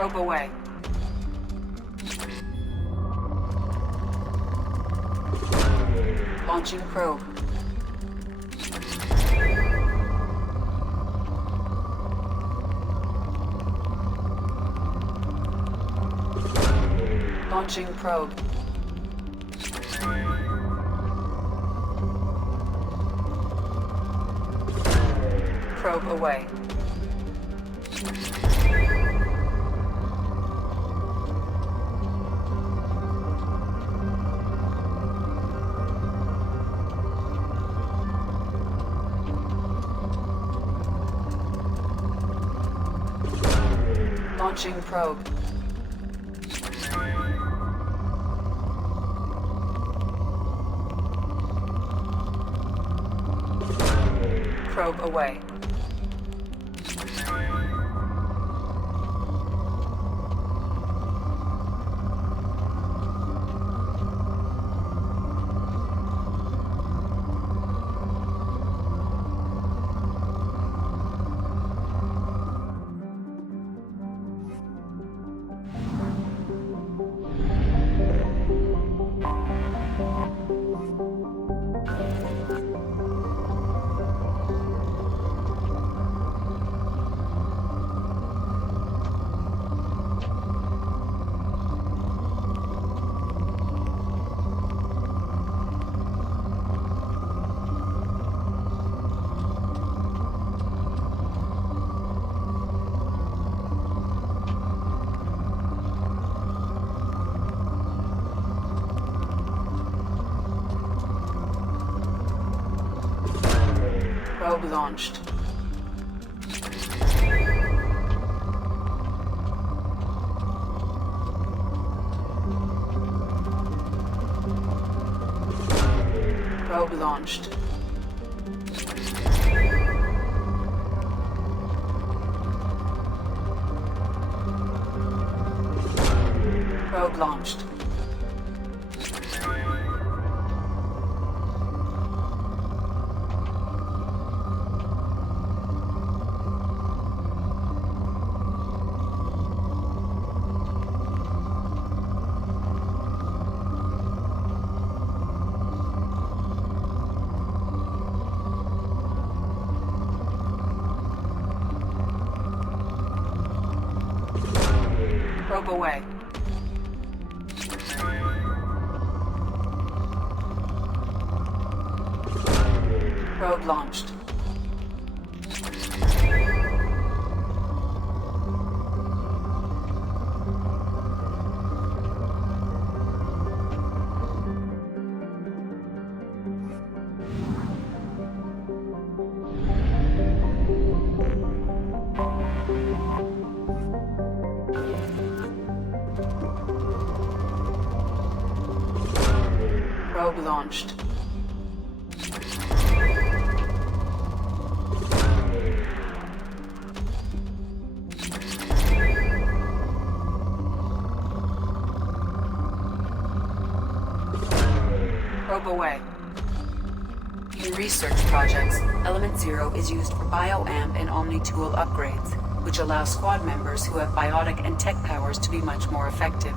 Probe away. Launching probe. Launching probe. Probe away. Launching probe. Probe away. Probe launched. Probe launched. Probe launched. Probe away. Probe launched. Probe launched. Probe away. In research projects, Element Zero is used for bioamp and omni-tool upgrades, which allow squad members who have biotic and tech powers to be much more effective.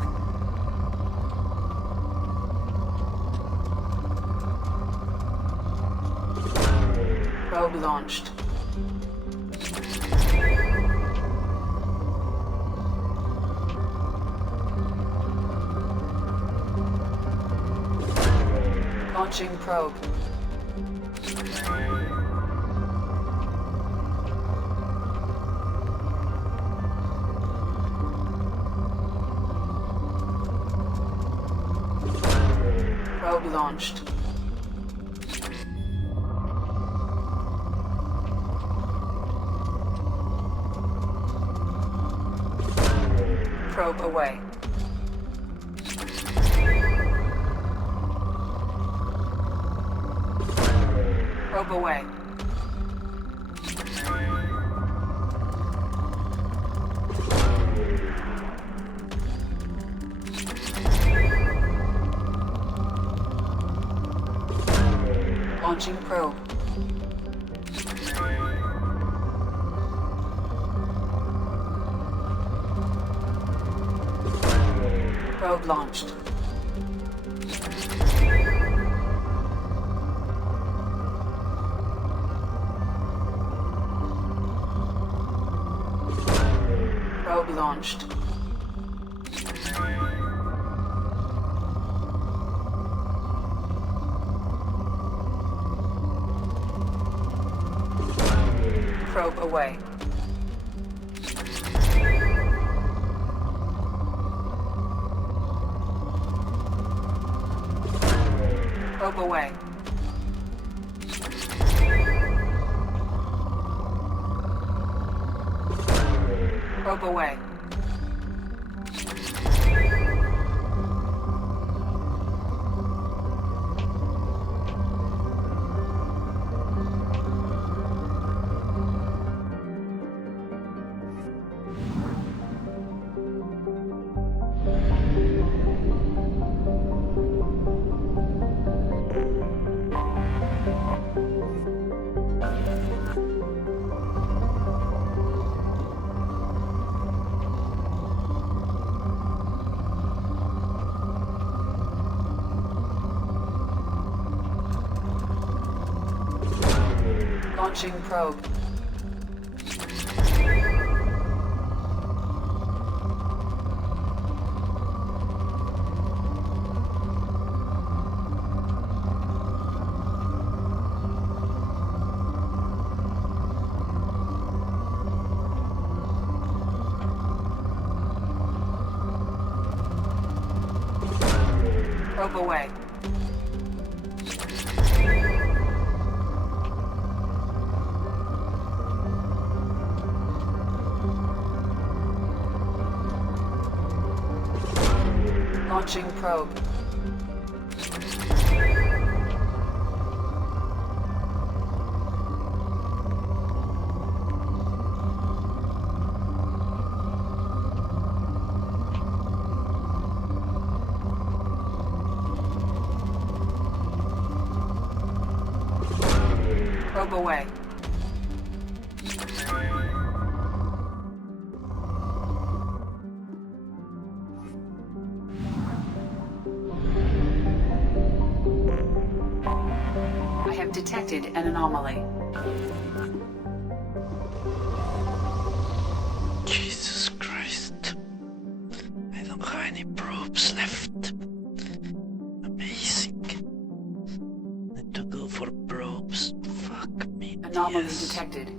Probe launched. Launching probe. Probe launched. Probe away. Probe away. Launching probe. Probe launched. Probe launched. Probe away. Probe away. Probe away. Launching probe. Probe away. Launching probe. Probe away. I have detected an anomaly. Jesus Christ. I don't have any probes left. Amazing. Need to go for probes. Fuck me. Anomaly yes. detected.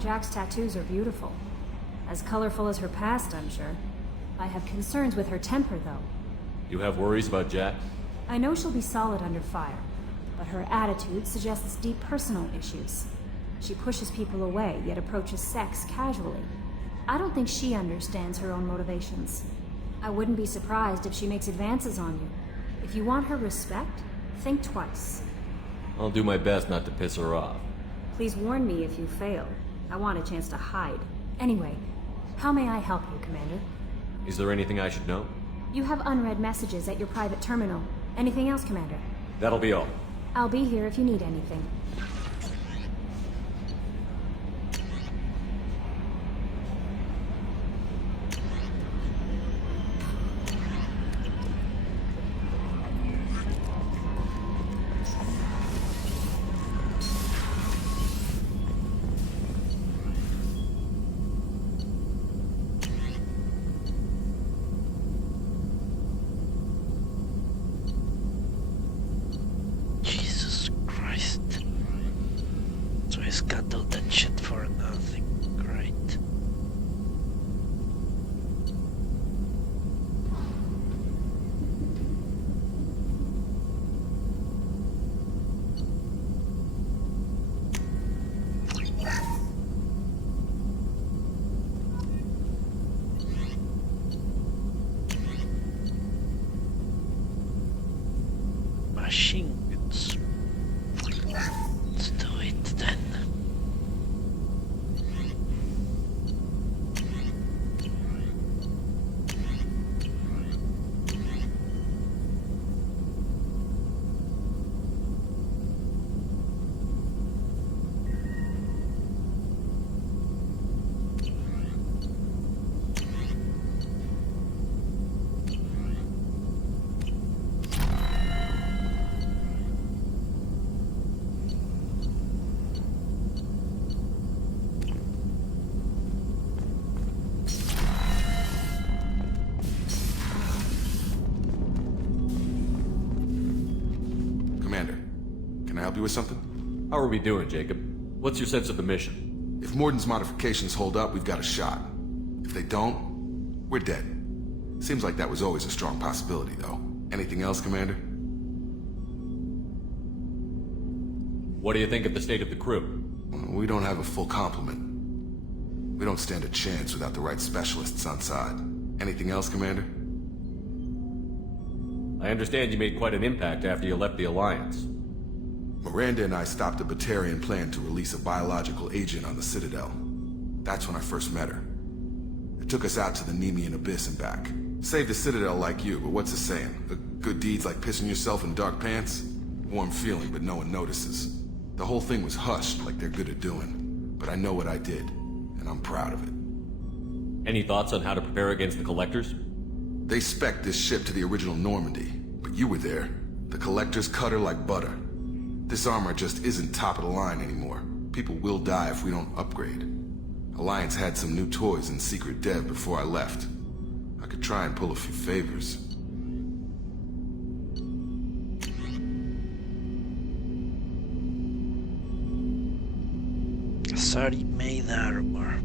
Jack's tattoos are beautiful. As colorful as her past, I'm sure. I have concerns with her temper, though. You have worries about Jack? I know she'll be solid under fire, but her attitude suggests deep personal issues. She pushes people away, yet approaches sex casually. I don't think she understands her own motivations. I wouldn't be surprised if she makes advances on you. If you want her respect, think twice. I'll do my best not to piss her off. Please warn me if you fail. I want a chance to hide. Anyway, how may I help you, Commander? Is there anything I should know? You have unread messages at your private terminal. Anything else, Commander? That'll be all. I'll be here if you need anything. Got all that shit for nothing. Great. Machine guns. Let's do it then. Help you with something? How are we doing, Jacob? What's your sense of the mission? If Morden's modifications hold up, we've got a shot. If they don't, we're dead. Seems like that was always a strong possibility, though. Anything else, Commander? What do you think of the state of the crew? We don't have a full complement. We don't stand a chance without the right specialists on side. Anything else, Commander? I understand you made quite an impact after you left the Alliance. Miranda and I stopped a Batarian plan to release a biological agent on the Citadel. That's when I first met her. It took us out to the Nemean Abyss and back. Saved the Citadel like you, but what's the saying? The good deeds like pissing yourself in dark pants? Warm feeling, but no one notices. The whole thing was hushed like they're good at doing. But I know what I did, and I'm proud of it. Any thoughts on how to prepare against the Collectors? They spec'd this ship to the original Normandy, but you were there. The Collectors cut her like butter. This armor just isn't top of the line anymore. People will die if we don't upgrade. Alliance had some new toys in secret dev before I left. I could try and pull a few favors. Sorry, made armor.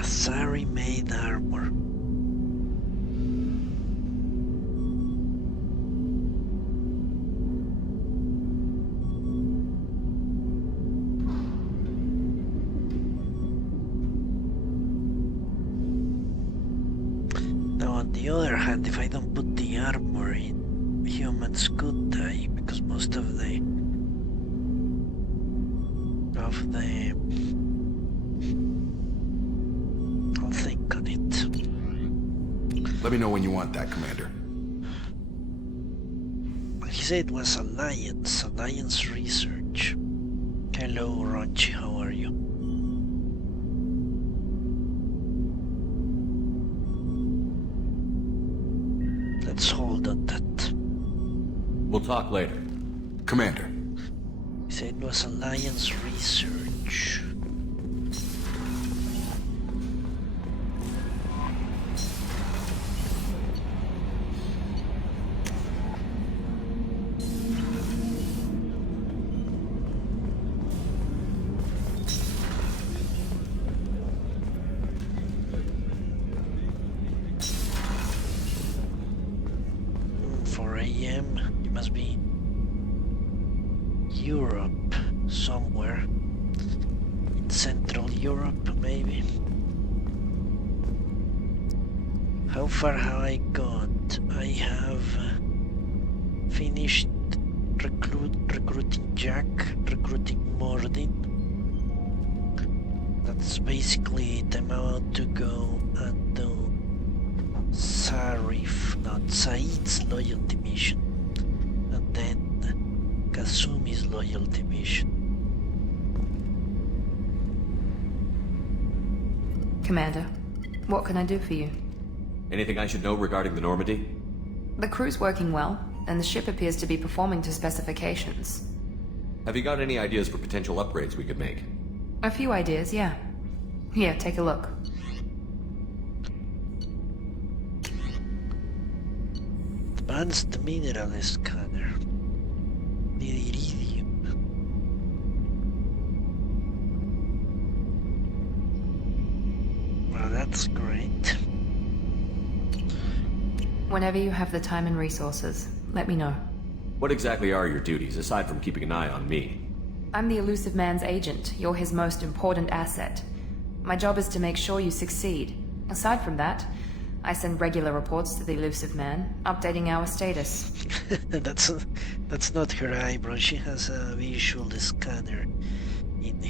Asari made armor. Now on the other hand, if I don't put the armor in, humans could die because most of the I'll think on it. Let me know when you want that, Commander. He said it was Alliance Research. Hello, Ronchi, how are you? Let's hold on that. We'll talk later. Commander, He said it was Alliance research. You must be Europe somewhere. In Central Europe, maybe. How far have I got? I have finished recruiting Jack, recruiting Mordin. That's basically it. I'm about to go and do Said's loyalty mission, and then Kasumi's loyalty mission. Commander, what can I do for you? Anything I should know regarding the Normandy? The crew's working well, and the ship appears to be performing to specifications. Have you got any ideas for potential upgrades we could make? A few ideas, yeah. Here, take a look. Advanced mineral scanner. Need iridium. Well, that's great. Whenever you have the time and resources, let me know. What exactly are your duties, aside from keeping an eye on me? I'm the elusive man's agent. You're his most important asset. My job is to make sure you succeed. Aside from that, I send regular reports to the elusive man, updating our status. That's not her eyebrow. She has a visual scanner in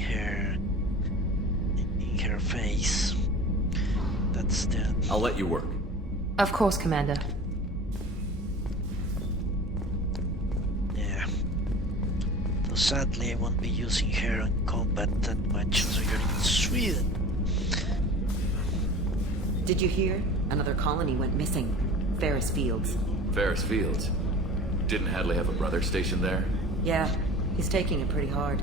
her face. That's the... I'll let you work. Of course, Commander. Yeah. So sadly I won't be using her in combat that much, so you're in Sweden. Did you hear? Another colony went missing. Ferris Fields. Ferris Fields? Didn't Hadley have a brother stationed there? Yeah, he's taking it pretty hard.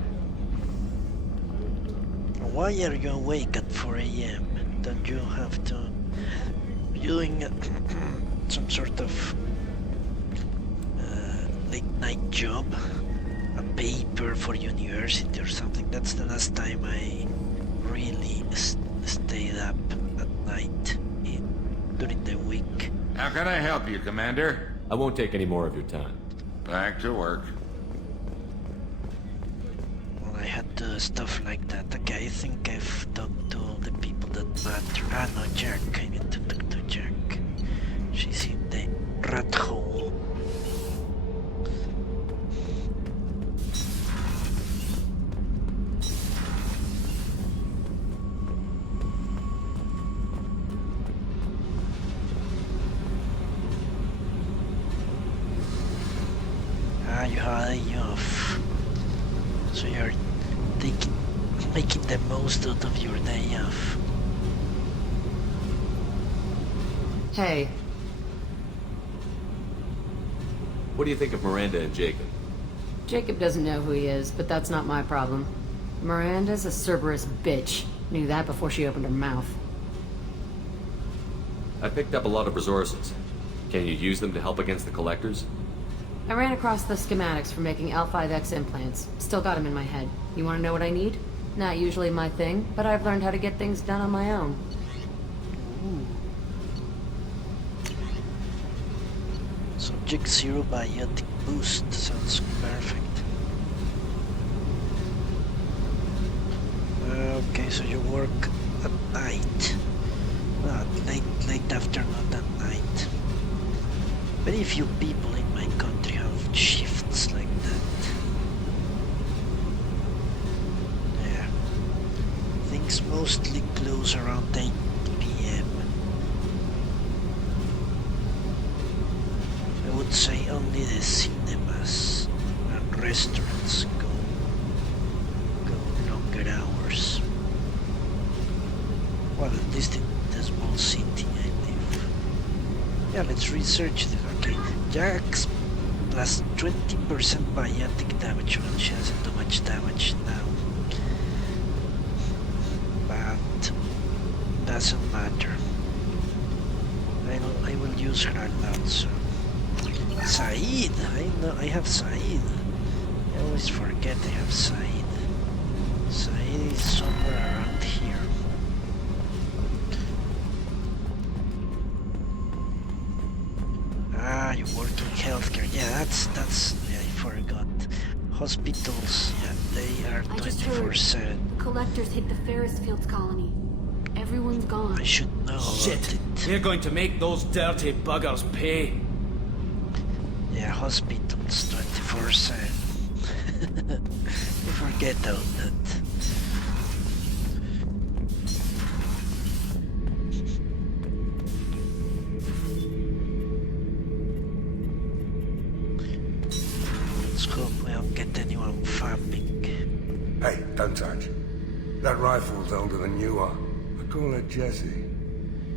Why are you awake at 4 AM? Don't you have to be doing some sort of late night job? A paper for university or something? That's the last time I really stayed up at night during the week. How can I help you, Commander? I won't take any more of your time. Back to work. Well, I had stuff like that. Okay, I think I've talked to all the people that matter. Ah, no, Jack. I need to talk to Jack. She's in the rat hole. You had a day off, so you're making the most out of your day off. Hey. What do you think of Miranda and Jacob? Jacob doesn't know who he is, but that's not my problem. Miranda's a Cerberus bitch. Knew that before she opened her mouth. I picked up a lot of resources. Can you use them to help against the collectors? I ran across the schematics for making L5X implants. Still got them in my head. You want to know what I need? Not usually my thing, but I've learned how to get things done on my own. Ooh. Subject 0 biotic boost. Sounds perfect. Okay, so you work at night. Well, late afternoon and night. Very few people in my country have shifts like that. Yeah. Things mostly close around 8 PM. I would say only the cinemas and restaurants go longer hours. Well, at least in the small city I live. Yeah, let's research the Okay, Jax plus 20% biotic damage. Well, she doesn't do much damage now. But doesn't matter. I will use her a lot, so. Saeed! I have Saeed. I always forget I have Saeed. Saeed is somewhere around here. Ah, you work in healthcare. Yeah, that's yeah, I forgot. Hospitals, yeah, they are 24/7. Collectors hit the Ferris Fields colony. Everyone's gone. I should know. Shit! They're going to make those dirty buggers pay. Yeah, hospitals 24/7. You forget all that. Let's hope we don't get anyone fapping. Hey, don't touch. That rifle's older than you are. I call her Jessie.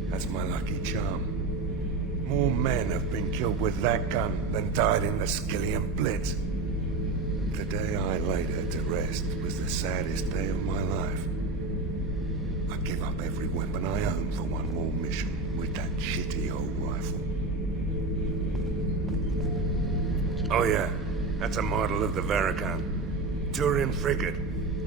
That's my lucky charm. More men have been killed with that gun than died in the Skillian Blitz. The day I laid her to rest was the saddest day of my life. I give up every weapon I own for one more mission with that shitty old rifle. Oh yeah, that's a model of the Verican. Turian frigate.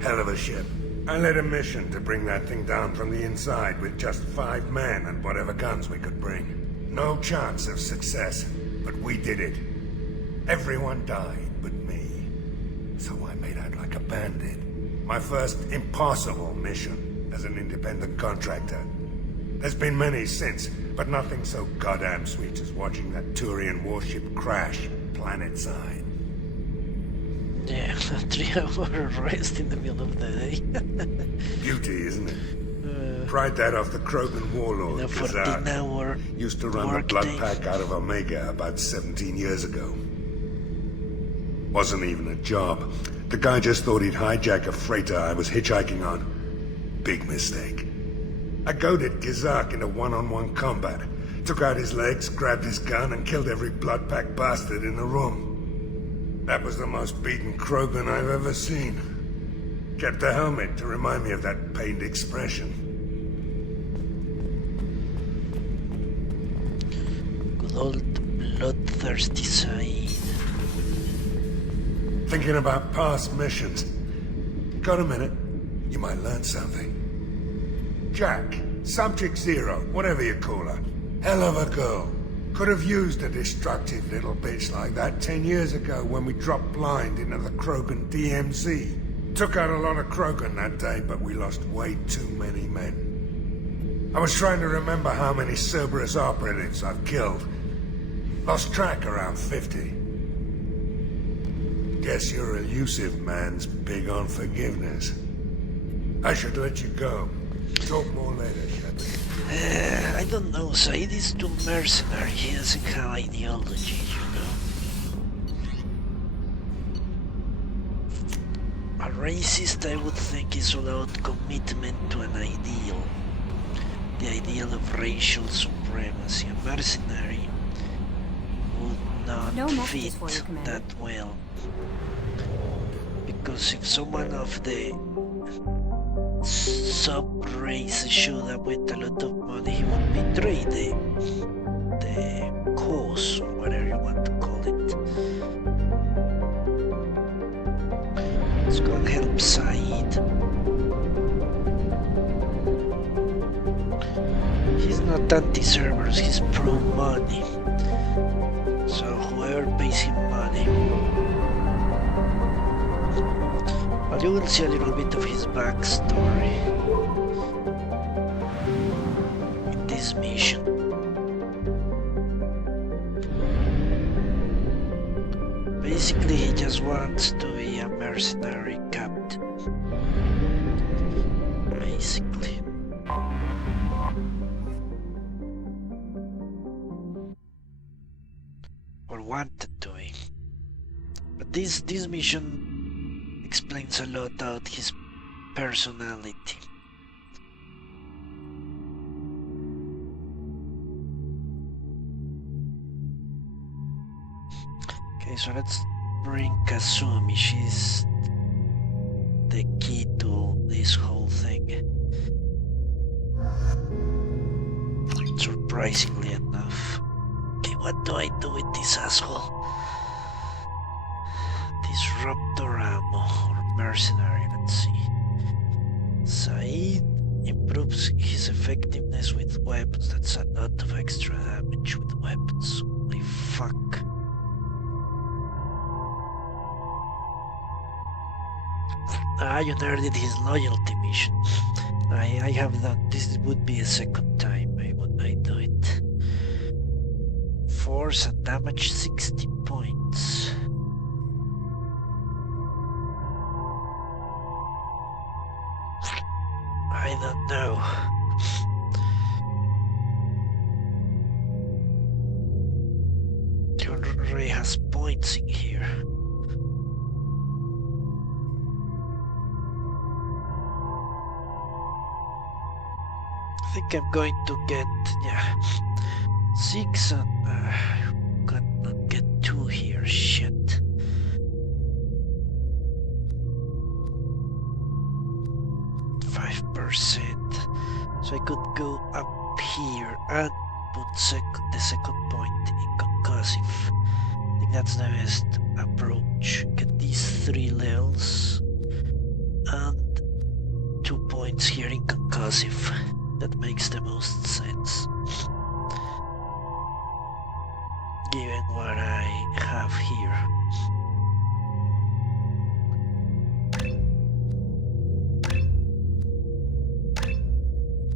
Hell of a ship. I led a mission to bring that thing down from the inside with just 5 men and whatever guns we could bring. No chance of success, but we did it. Everyone died but me. So I made out like a bandit. My first impossible mission as an independent contractor. There's been many since, but nothing so goddamn sweet as watching that Turian warship crash planetside. Yeah, 3-hour rest in the middle of the day. Beauty, isn't it? Pried that off the Krogan warlord, Gazar. Used to run the blood pack out of Omega about 17 years ago. Wasn't even a job. The guy just thought he'd hijack a freighter I was hitchhiking on. Big mistake. I goaded Gazak into one-on-one combat. Took out his legs, grabbed his gun, and killed every blood pack bastard in the room. That was the most beaten Krogan I've ever seen. Kept a helmet to remind me of that pained expression. Good old bloodthirsty Saeed. Thinking about past missions. Got a minute? You might learn something. Jack, Subject Zero, whatever you call her. Hell of a girl. Could have used a destructive little bitch like that 10 years ago when we dropped blind into the Krogan DMZ. Took out a lot of Krogan that day, but we lost way too many men. I was trying to remember how many Cerberus operatives I've killed. Lost track around 50. Guess your elusive man's big on forgiveness. I should let you go. Talk more later, Shepard. I don't know, Saeed is too mercenary. He doesn't have ideology, you know. A racist, I would think, is about commitment to an ideal. The ideal of racial supremacy. A mercenary would not fit that well. Because if someone of the sub-race showed up with a lot of money, he would betray the cause, or whatever you want to call it. Let's go and help Saeed. He's not anti-servers, he's pro-money. So whoever pays him money. But you will see a little bit of his backstory in this mission. Basically, he just wants to be a mercenary captain. Basically. Or wanted to be. But this mission explains a lot about his personality. Okay, so let's bring Kasumi. She's the key to this whole thing. Surprisingly enough. Okay, what do I do with this asshole? Disruptor ammo or mercenary, let's see. Said improves his effectiveness with weapons. That's a lot of extra damage with weapons. Holy fuck. You nerded his loyalty mission. I have done this. Would be a second time I do it. Force and damage 60 points. I don't know. Ray has points in here. I think I'm going to get 6 and cannot get 2 here. Shit. So I could go up here and put the second point in concussive. I think that's the best approach. Get these 3 levels and 2 points here in concussive. That makes the most sense, given what I have here.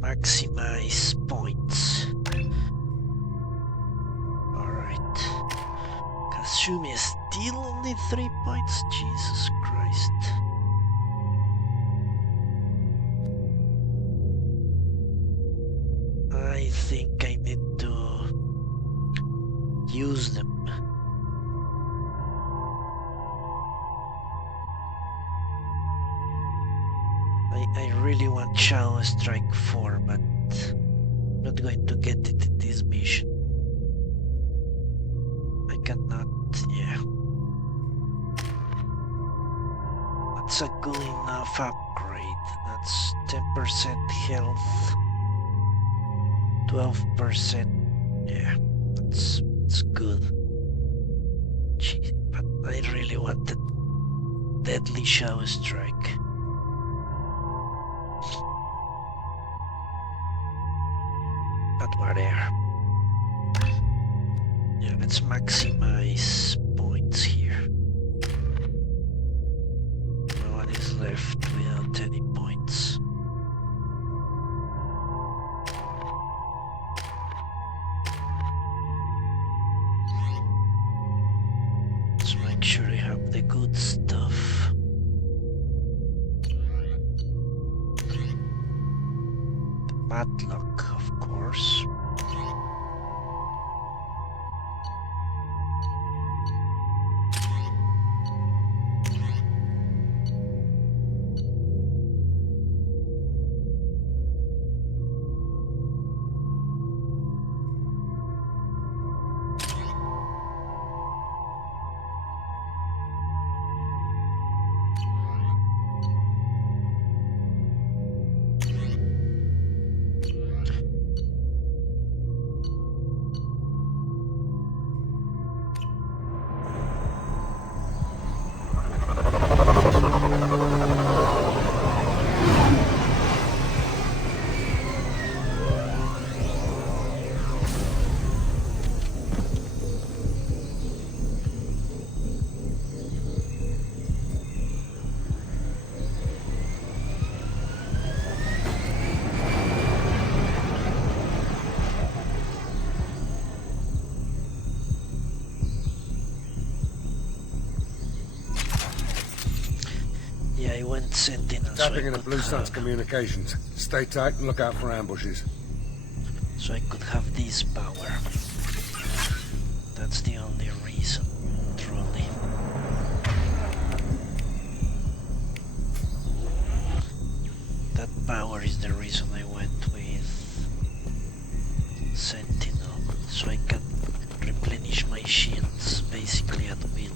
Maximize points. Alright. Kasumi is still only 3 points. Jesus Christ. I think I need to use them. I really want Shadow Strike 4, but I'm not going to get it in this mission. I cannot, That's a good enough upgrade. That's 10% health, 12%. Yeah, it's good. Jeez, but I really want the Deadly Shadow Strike. But whatever. Yeah, let's maximize points here. No one is left without any points. Let's make sure I have the good stuff. The Matlock, of course. Yeah, he went Sentinel. Tapping into Blue Sun's communications. Stay tight and look out for ambushes. So I could have this power. That's the only reason, truly. That power is the reason I went with Sentinel, so I can replenish my shields basically at will.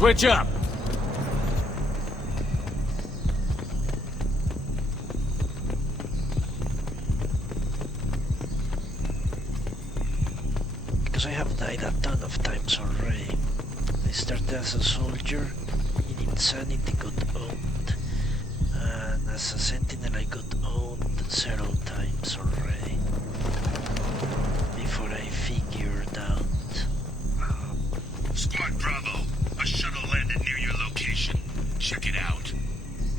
Switch up! Because I have died a ton of times already. I started as a soldier, in insanity got owned, and as a sentinel I got owned several times already. Before I figured out... Squad Bravo, a shuttle landed near your location. Check it out.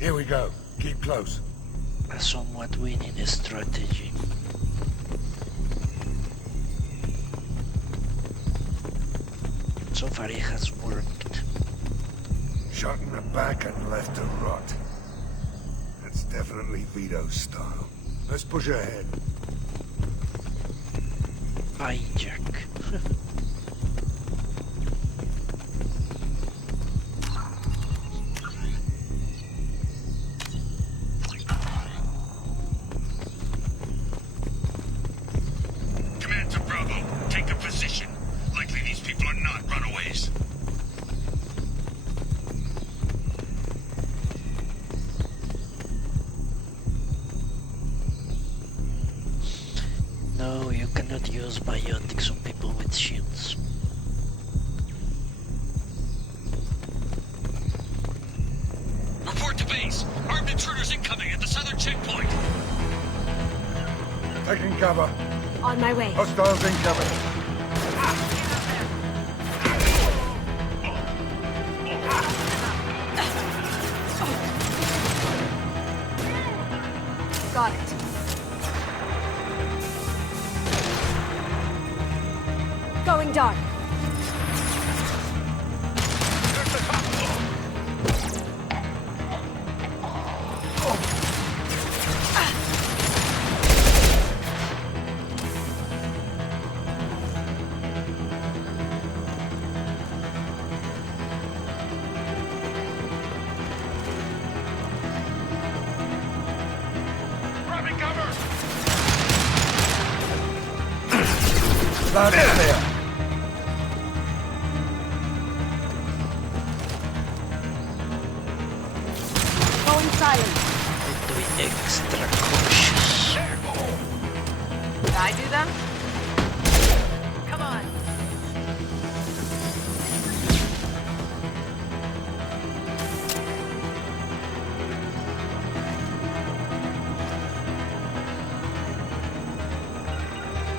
Here we go. Keep close. A somewhat winning strategy. So far it has worked. Shot in the back and left to rot. That's definitely Vito's style. Let's push ahead. Hijack. Command to Bravo. Take a position. Likely these people are not runaways. No, you cannot use biotics on people with shields. Report to base! Armed intruders incoming at the southern checkpoint! Taking cover. On my way. Hostiles incoming. Got it. Going dark. Grabbing cover! Loud and clear. Going silent. Doing extra cautious. Did I do them? Come on.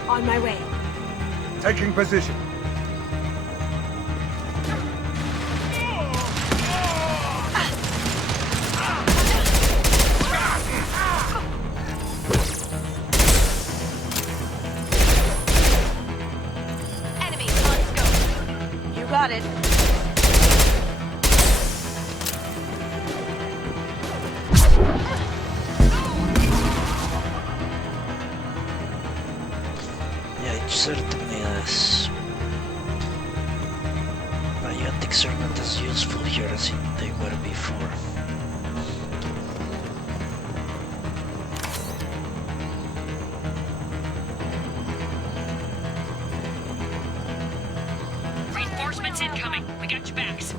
On my way. Taking position. Enemy on scope. You got it. Yeah, it certainly is. Biotics are not as useful here as they were before. Reinforcements incoming. We got your backs.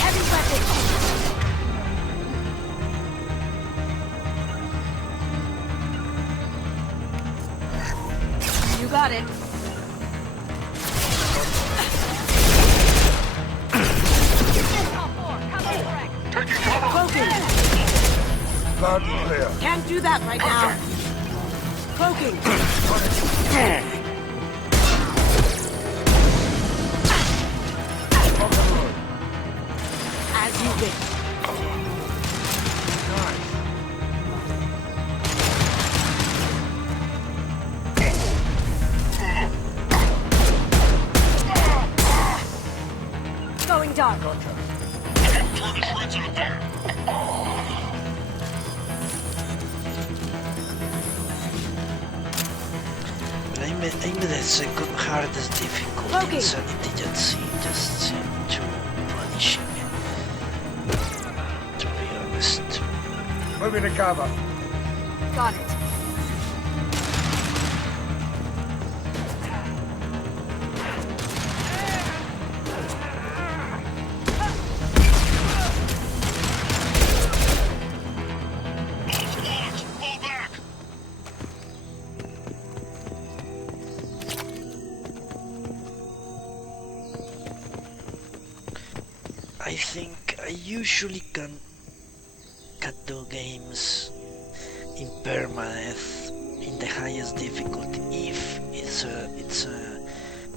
Heavy weapons. You got it. Cloaking. Loud and clear. Can't do that right now. Cloaking. As you wish. Going dark. But I'm the second hardest difficulty insanity just seemed too punishing. To be honest. Moving to cover. Got it. I think I usually can do games in permadeath in the highest difficulty if it's a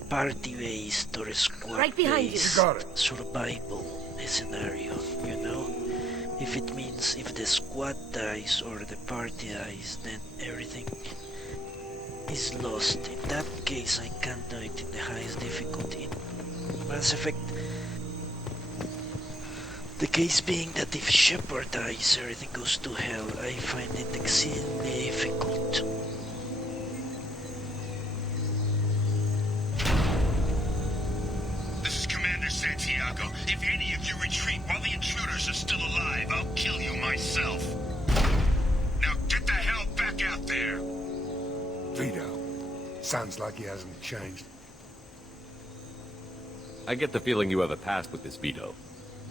party-based or squad-based survival scenario, you know? If it means if the squad dies or the party dies, then everything is lost. In that case, I can do it in the highest difficulty. In Mass Effect, the case being that if Shepard dies, everything goes to hell. I find it exceedingly difficult. This is Commander Santiago. If any of you retreat while the intruders are still alive, I'll kill you myself. Now get the hell back out there! Vito. Sounds like he hasn't changed. I get the feeling you have a past with this Vito.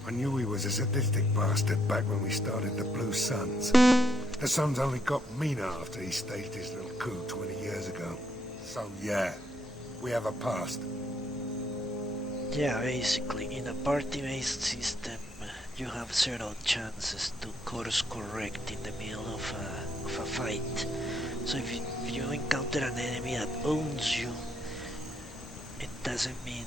I knew he was a sadistic bastard back when we started the Blue Suns. The Suns only got meaner after he staged his little coup 20 years ago. So yeah, we have a past. Yeah, basically, in a party-based system, you have zero chances to course correct in the middle of a fight. So if you encounter an enemy that owns you, it doesn't mean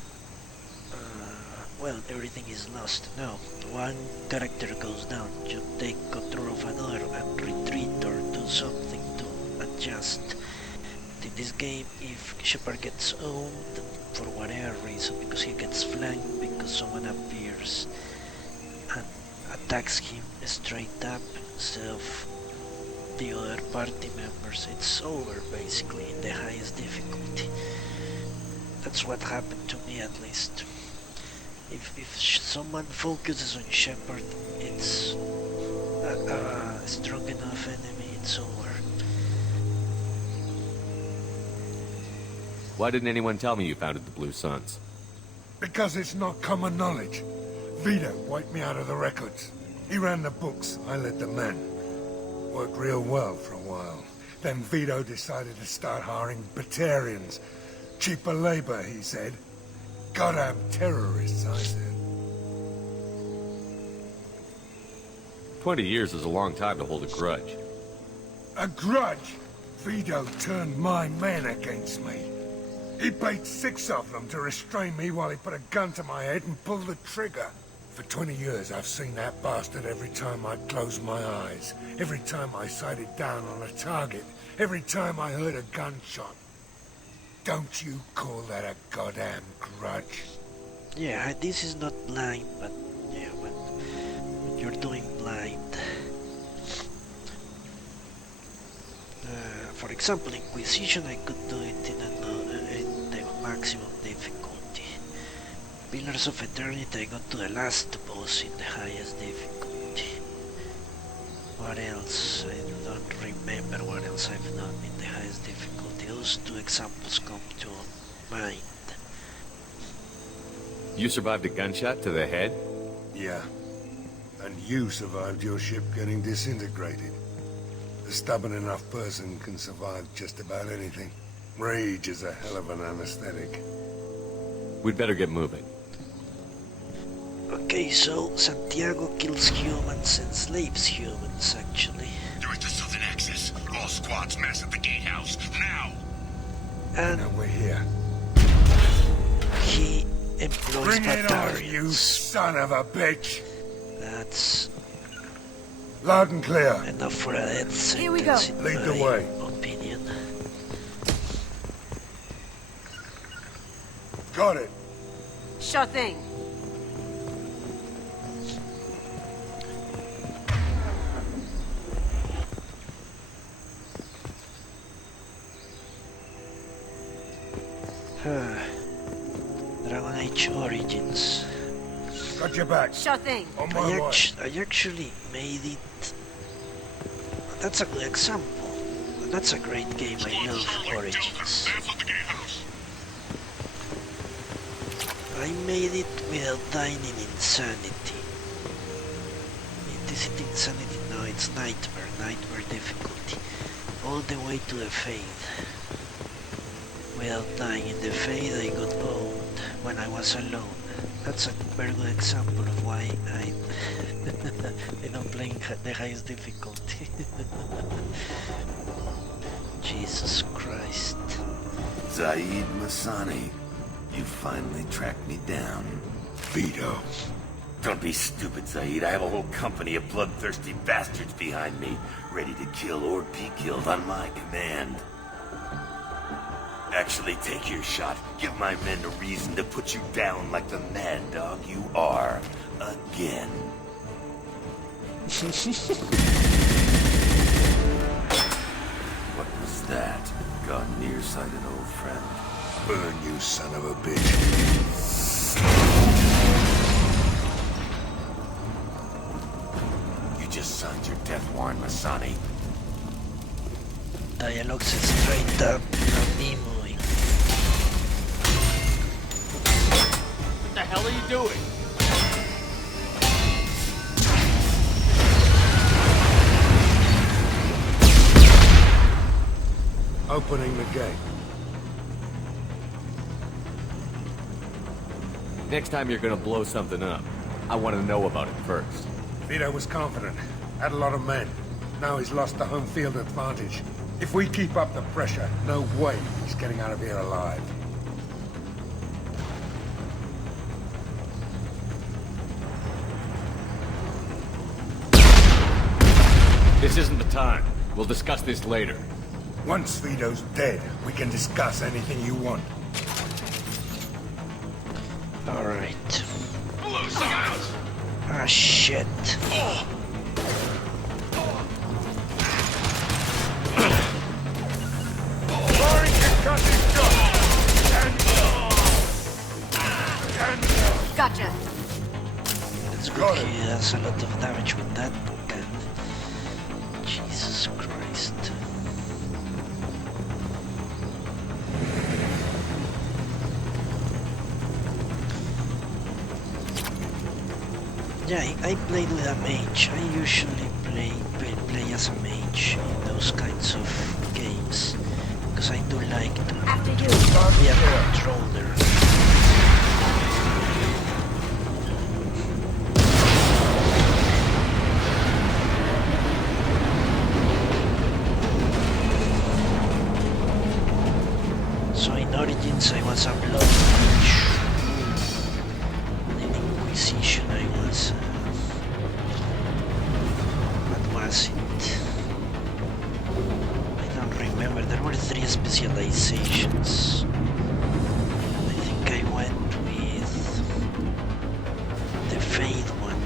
well, everything is lost. No, one character goes down, you take control of another and retreat or do something to adjust. In this game, if Shepard gets owned for whatever reason, because he gets flanked, because someone appears and attacks him straight up instead of the other party members, it's over basically in the highest difficulty. That's what happened to me at least. If someone focuses on Shepard, it's a strong enough enemy, it's over. Why didn't anyone tell me you founded the Blue Suns? Because it's not common knowledge. Vito wiped me out of the records. He ran the books, I led the men. Worked real well for a while. Then Vito decided to start hiring Batarians. Cheaper labor, he said. Goddamn terrorists, I said. 20 years is a long time to hold a grudge. A grudge? Vito turned my men against me. He paid 6 of them to restrain me while he put a gun to my head and pulled the trigger. For 20 years I've seen that bastard every time I closed my eyes. Every time I sighted down on a target. Every time I heard a gunshot. Don't you call that a goddamn grudge? Yeah, this is not blind, but yeah, when you're doing blind. For example, Inquisition, I could do it in the maximum difficulty. Pillars of Eternity, I got to the last boss in the highest difficulty. What else? I don't remember what else I've done in the highest difficulty. Those 2 examples come to mind. You survived a gunshot to the head? Yeah. And you survived your ship getting disintegrated. A stubborn enough person can survive just about anything. Rage is a hell of an anesthetic. We'd better get moving. Okay, so Santiago kills humans and slaves humans, actually. Direct to Southern Access. All squads mass at the gatehouse, now! And now we're here. He employs Bring it on, Batarians. you son of a bitch! That's loud and clear. Enough for a death sentence. Here we go. Lead the way. Opinion. Got it. Sure thing. Dragon Age Origins. Got your back. Sure thing. On my way. I actually made it. That's a good example. That's a great game. I love Origins. I made it without dying in insanity. Is it insanity? No, it's nightmare. Nightmare difficulty. All the way to the Fade. Without dying in the Fade, I got owned when I was alone. That's a very good example of why I don't play the highest difficulty. Jesus Christ. Zaid Masani, you finally tracked me down. Vito. Don't be stupid, Zaid. I have a whole company of bloodthirsty bastards behind me, ready to kill or be killed on my command. Actually, take your shot. Give my men a reason to put you down like the mad dog you are. Again. What was that? Got nearsighted, old friend. Burn, you son of a bitch. You just signed your death warrant, Masani. Dialogue says straight up, not me moving. What the hell are you doing? Opening the gate. Next time you're gonna blow something up, I want to know about it first. Vito was confident, had a lot of men. Now he's lost the home field advantage. If we keep up the pressure, no way he's getting out of here alive. This isn't the time. We'll discuss this later. Once Vito's dead, we can discuss anything you want. Alright. Ah, shit. Gotcha. That's good. He does a lot of damage with that gun. Jesus Christ. Yeah, I played with a mage. I usually play as a mage in those kinds of games. Because I do like to be a controller. So in Origins I was a blood mage. In Inquisition I was... what was it? I don't remember. There were 3 specializations. I think I went with the Fade one.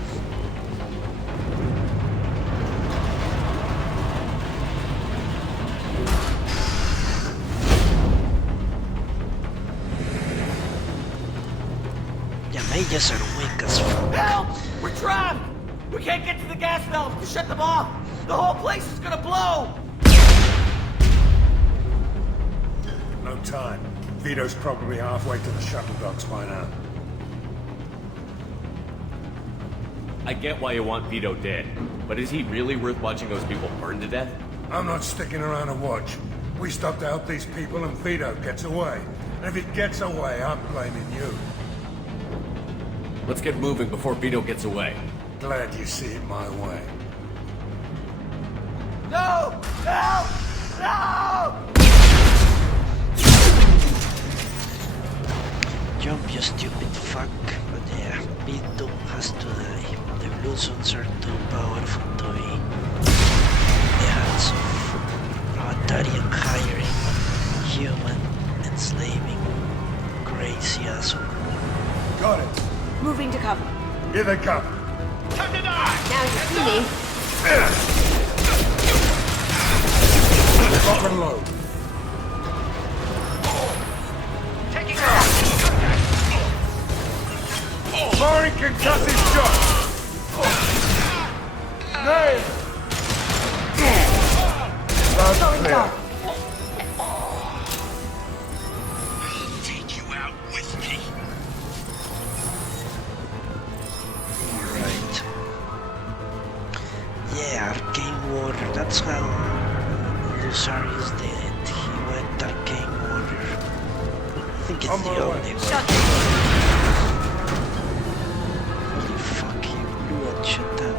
Yeah, mages are weak as fuck. Help! We're trapped! We can't get to the gas valve to shut them off! The whole place is gonna blow! No time. Vito's probably halfway to the shuttle docks by now. I get why you want Vito dead, but is he really worth watching those people burn to death? I'm not sticking around to watch. We stop to help these people and Vito gets away. And if he gets away, I'm blaming you. Let's get moving before Vito gets away. Glad you see it my way. No! Help! No! Jump, you stupid fuck. But yeah, Vito has to die. The Blue Suits are too powerful to be in the hands of Avatarian hiring, human enslaving, crazy asshole. Got it. Moving to cover. Here they come. Time to die! Now you see me. Lock and load. Taking her. Firing concussive shot. Nail. Going down. I'll take you out with me. Alright. Yeah, Arcane Warrior. That's how Lusarius did it. He went Arcane Warrior. I think it's the only one. Holy fuck, you blew that shit up.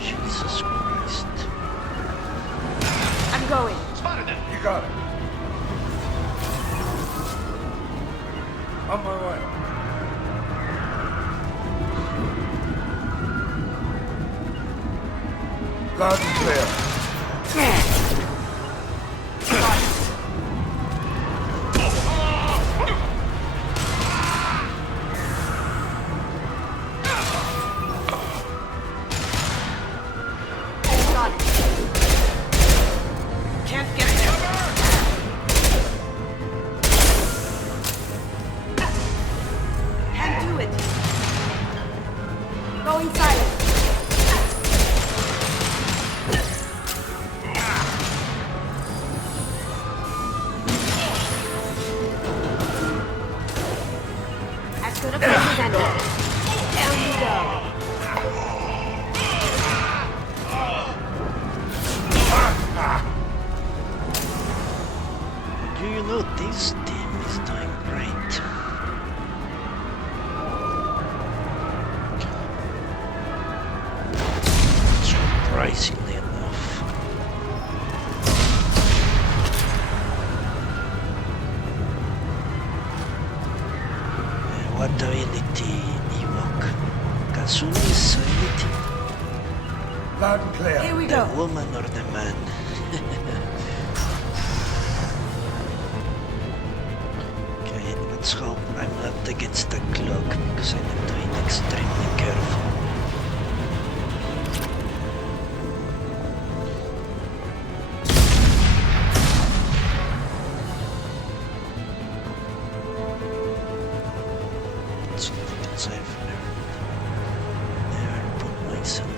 Jesus Christ. I'm going. Spotted them. You got it. On my way. Loud and clear. Can't get there. Can't do it. Going silent. As good a place as any. Down you go. Do you know this team is doing great? Surprisingly enough. What ability, Ewok? Kasumi's ability? Loud and clear. Here we The go. woman or the man? Okay, let's hope I'm not against the clock because I'm doing extremely careful. Something else I've never put myself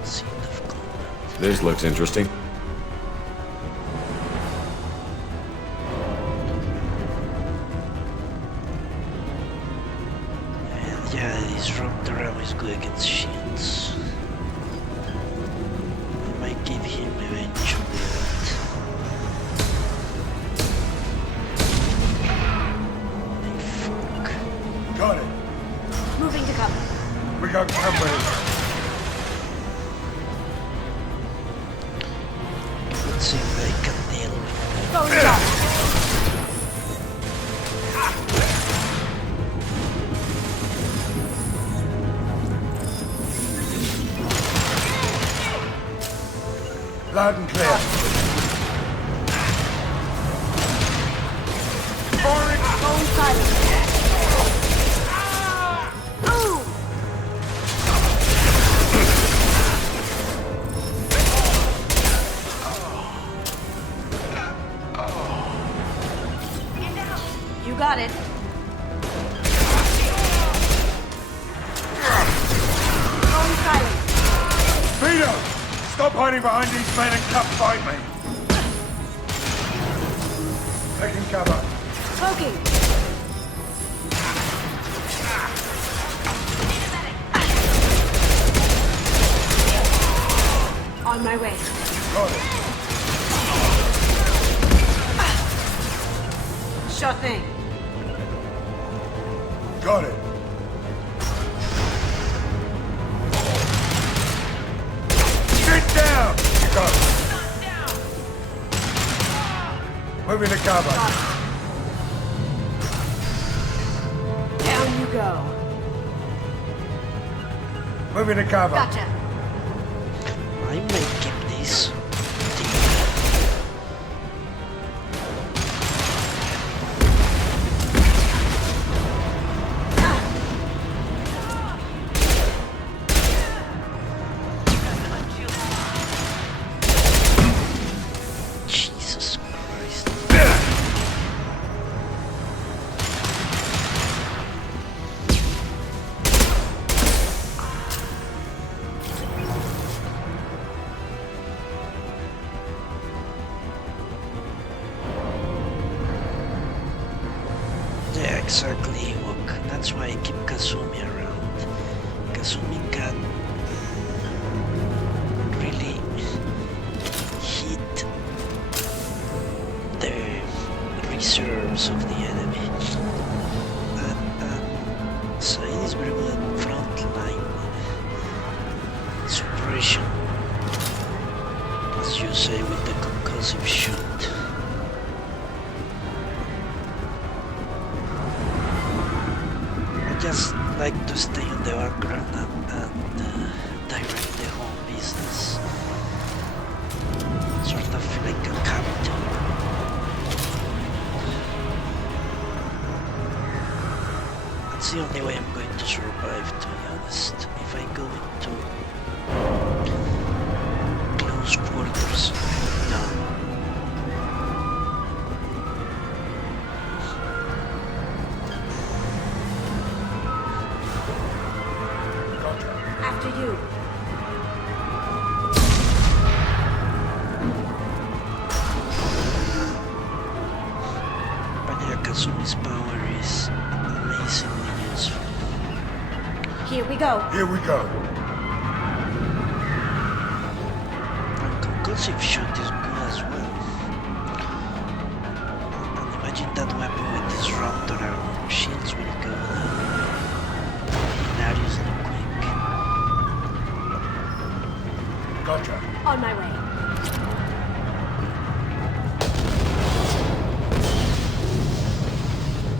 in scene of combat. This looks interesting. And yeah, this rock arrow is good against shields. I might give him eventually that. Holy fuck. Got it. Moving to cover. We got company. Let's see if I can deal with it. Going down. Loud and clear. Going silent. Ooh. You got it. Going silent. Vito! Stop hiding behind these men and come fight me. Taking cover. Smoking. On my way. Got it. Sure thing. Got it. Sit down! You got it. Moving to cover. Down you go. Moving to cover. Gotcha. I may keep this. Jesus Christ. exactly Ewok. That's why I keep Kazumi around. Kazumi can really hit the reserves of the enemy. And Said is very good at frontline suppression, as you say, with the concussive shot. I just like to stay in the background and direct the whole business. Sort of like a captain. That's the only way I'm going to survive, to be honest. If I go into close quarters, no. After you. But yeah, Kazumi's power is amazingly useful. Here we go. Here we go. And concussive shot is good as well. And imagine that weapon with disruptor and shields will go hilariously quick. Gotcha. On my way.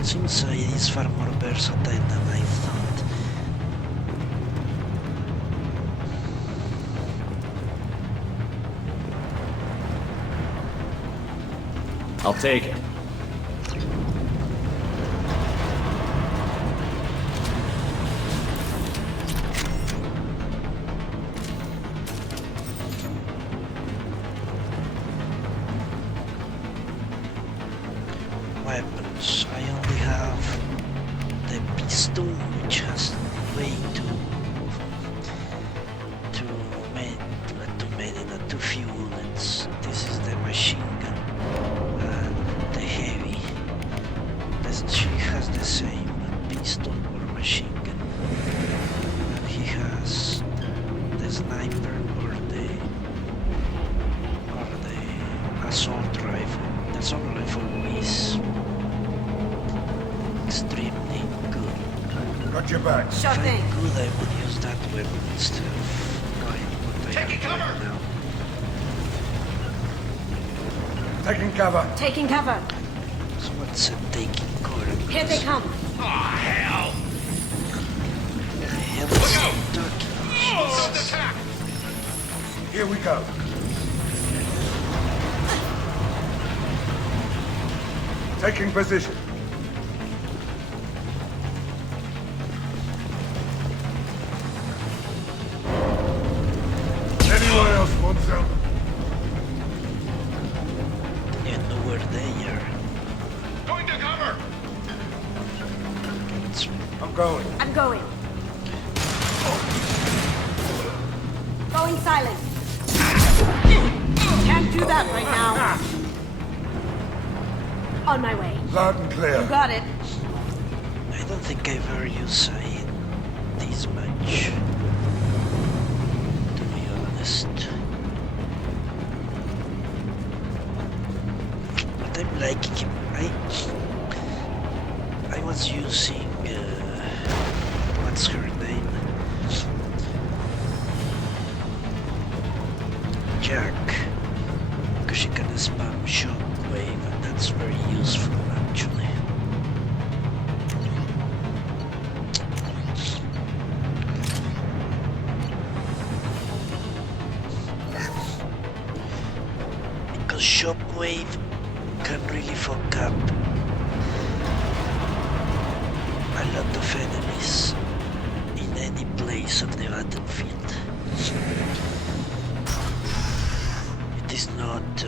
Seems it is far more versatile than I thought. I'll take it. Weapons. I only have the pistol, which has way too few bullets. This is the machine gun and the heavy. She has the same pistol or machine gun, and he has the sniper or the assault rifle. The assault rifle is extremely good. Got your back. Sure thing. If I could, I would use that weapon instead of going what I have right now. Taking cover. Taking cover. So what's taking cover? Here they come. Aw, hell! Look out! Oh, attack! Here we go. Taking position. Anyone else want some? You know where they are. Going to cover! I'm going. I'm going. Going silent. Can't do that right now. On my way. Loud and clear. You got it. I don't think I've ever used Said this much, to be honest. But I'm liking him. I was using what's her name? Jack, because she can spam shockwave, and that's very useful actually. Because shockwave can really fuck up a lot of enemies in any place of the battlefield. It is not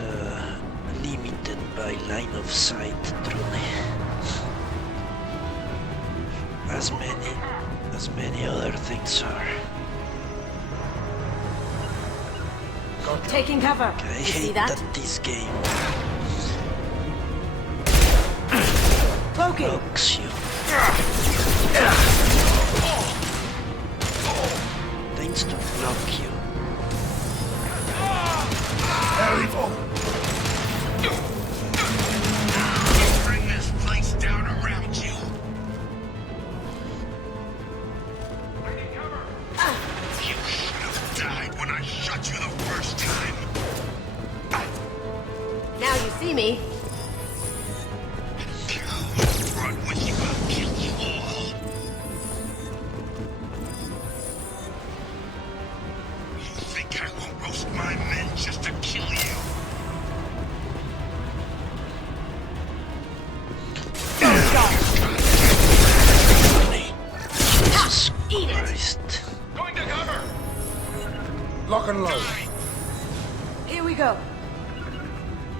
limited by line of sight, truly. As many other things are. Taking cover. I hate that this game Cloaking. cloaks you. Things to block you. Bring this place down around you. You should have died when I shot you the first time. Now you see me. Run with you, I'll kill you all. You think I won't roast my men just to kill you? Eat it. Christ. Going to cover. Lock and load. Here we go.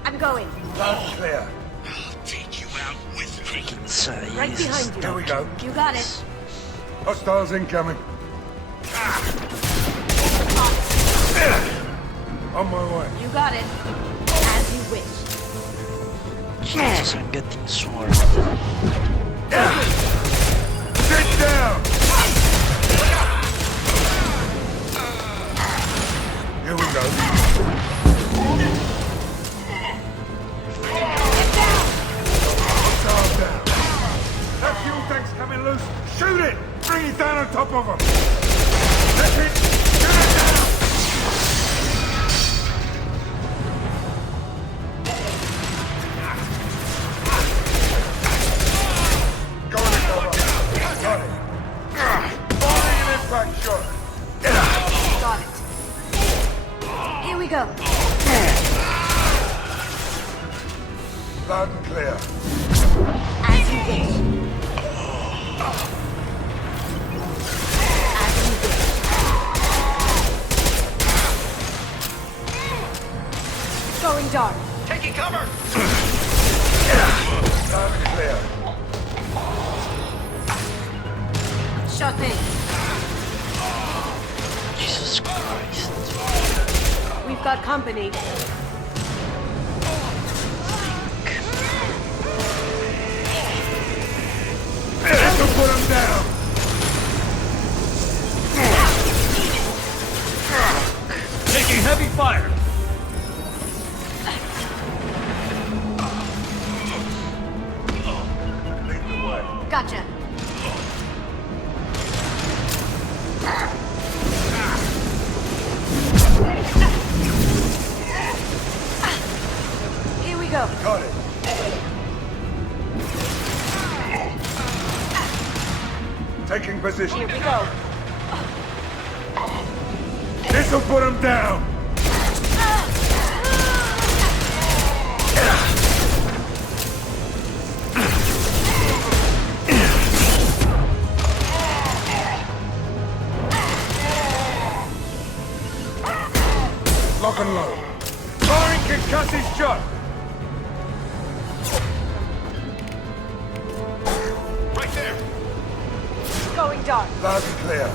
I'm going. Loud and clear. I'll take you out with me. Inside. Right behind you. Here we go. You got it. Hostiles incoming. On my way. You got it. As you wish. Jesus, I'm getting swarmed. Sit down! Here we go. Hostiles down. That fuel tank's coming loose. Shoot it! Bring it down on top of them. That's it! Shoot it down! Go in the cover. Got it. Firing an impact shot. Got it. Here we go. Loud and clear. As you wish. As you wish. Going dark. Taking cover! Loud and clear. Sure thing. Jesus Christ. We've got company. This'll put him down. Taking heavy fire. Lead the way. Gotcha. Here we go. Got it. Taking position. Here we go. This'll put him down. Lock and load. Firing concussive shot. Right there. Going dark. Loud and clear.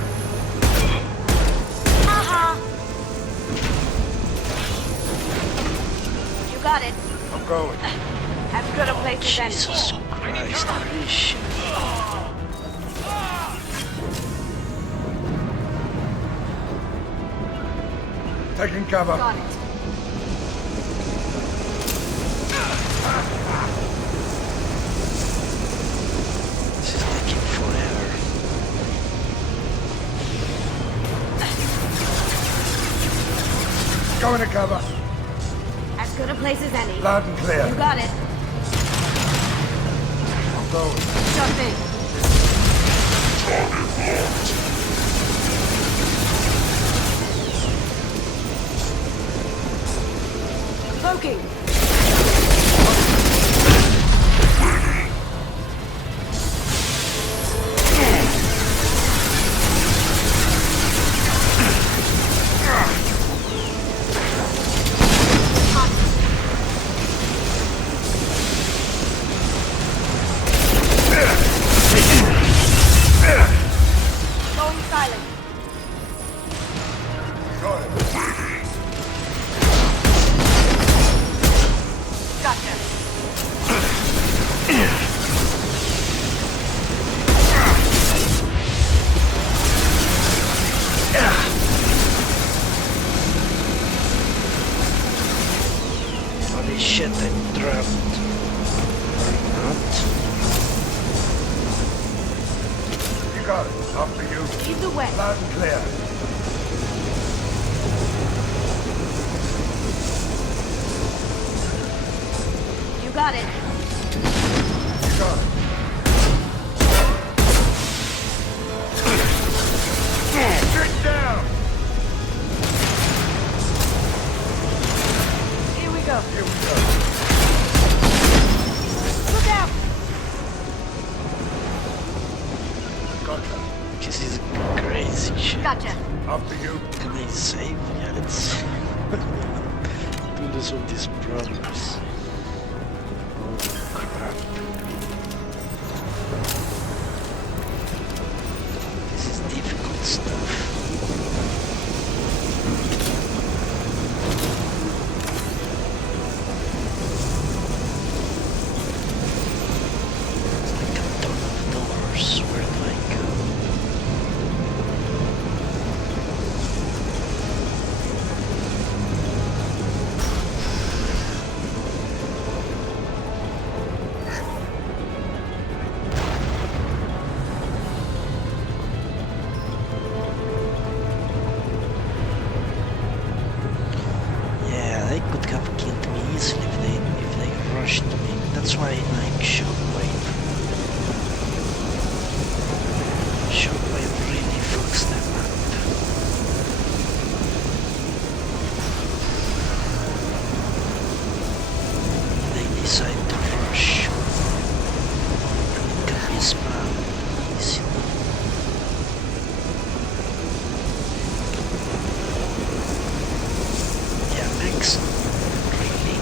You got it. I'm going. As good a place as any. Jesus Christ, holy shit. Taking cover. Got it. This is taking forever. Going to cover. As good a place as any. Loud and clear. You got it. I'm going. Sure thing. Cloaking. Going silent. Got it. Holy shit, I'm trapped. Or not. You got it. Up to you. Lead the way. Loud and clear. You got it. You got it. Get down! Here we go. Here we go. Look out! Gotcha. This is crazy shit. Gotcha. Up to you. Can I save? Yeah, let's see. Do this all these problems. Oh crap. This is difficult stuff. It's like a ton of doors. Where do I go? Yeah, they could have killed me easily if they rushed me. That's why I like Shockwave. Shockwave really fucks them up. They decide to rush. It can be spammed easily. Yeah, next really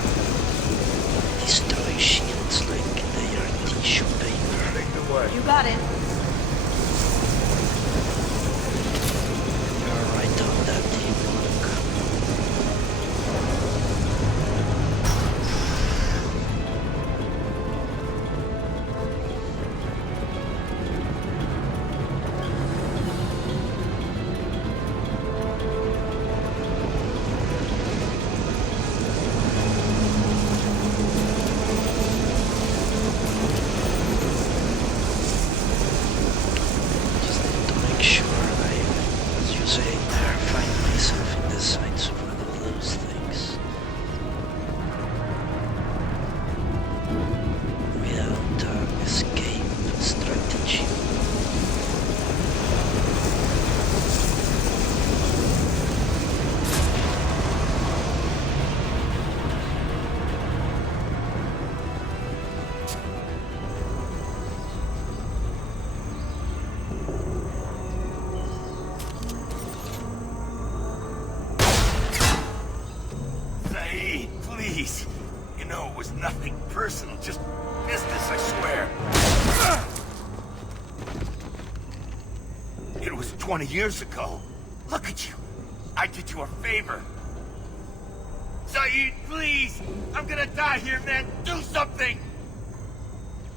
destroy shields like they are tissue paper. Lead the way. You got it. You're right on that, Ewok. Just need to make sure I, as you say there, find myself in the sights of one of those things. Without escape strategy. Saeed, please. You know it was nothing personal, just business, I swear. It was 20 years ago. Look at you. I did you a favor. Saeed, please. I'm gonna die here, man. Do something.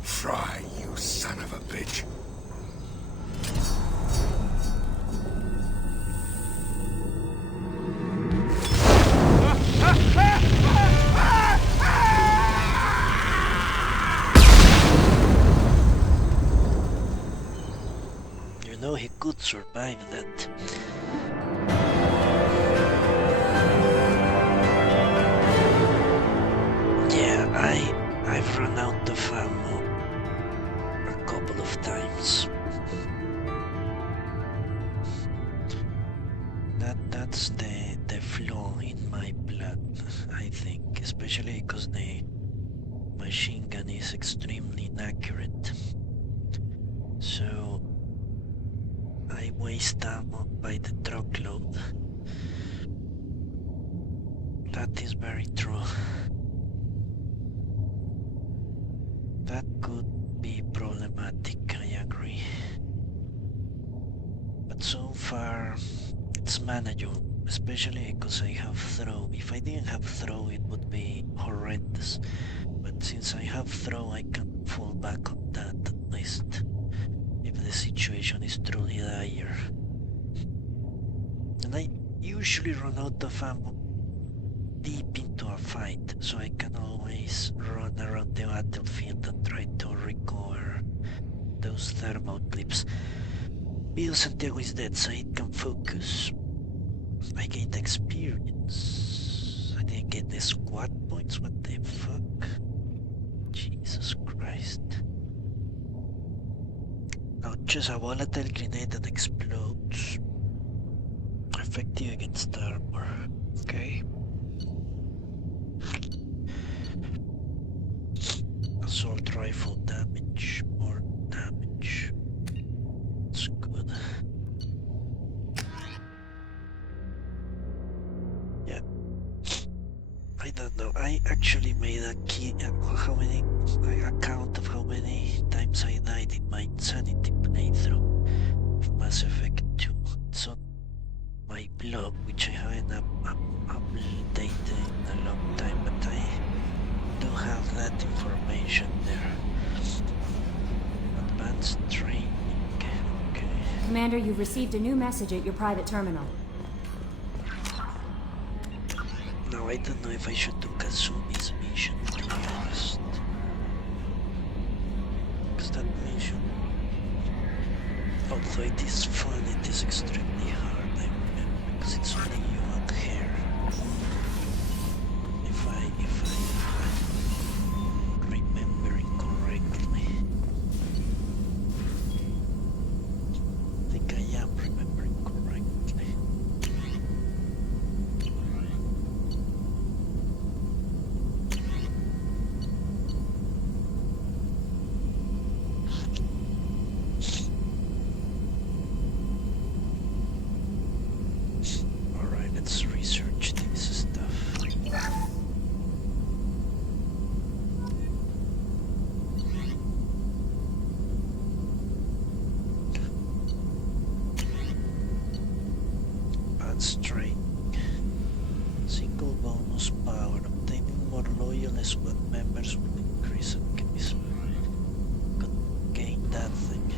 Try, you son of a bitch. You know he could survive that. Yeah, I've run out of ammo a couple of times. That's the flaw in my blood, I think, especially because the machine gun is extremely inaccurate. So I waste ammo by the truckload. That is very true. That could be problematic, I agree. But so far, it's manageable, especially because I have throw. If I didn't have throw, it would be horrendous. But since I have throw, I can fall back on that at least, if the situation is truly dire. And I usually run out of ammo deep into a fight, so I can always run around the battlefield and try to recover those thermal clips. Bill Santiago is dead, so it can focus. I gained experience. I didn't get the squad points, what the fuck? Jesus Christ. Now choose a volatile grenade that explodes. Effective against armor. Okay. Assault rifle damage, more damage. It's good. Yeah. I don't know. I actually made a key. How many? A count of how many times I died in my Insanity playthrough of Mass Effect 2. It's on my blog, which I haven't updated in a long time, but I do have that information there. Advanced training. Okay. Commander, you've received a new message at your private terminal. Now I don't know if I should do Kazumi's mission, to be honest. Because that mission, although it is fun, it is extremely hard, I remember, because it's only you and her. If I'm remembering correctly. I think I am remembering correctly. Alright, let's research this stuff. Advanced training. Single bonus power. Obtaining more loyal squad members will increase alchemism. Could gain that thing.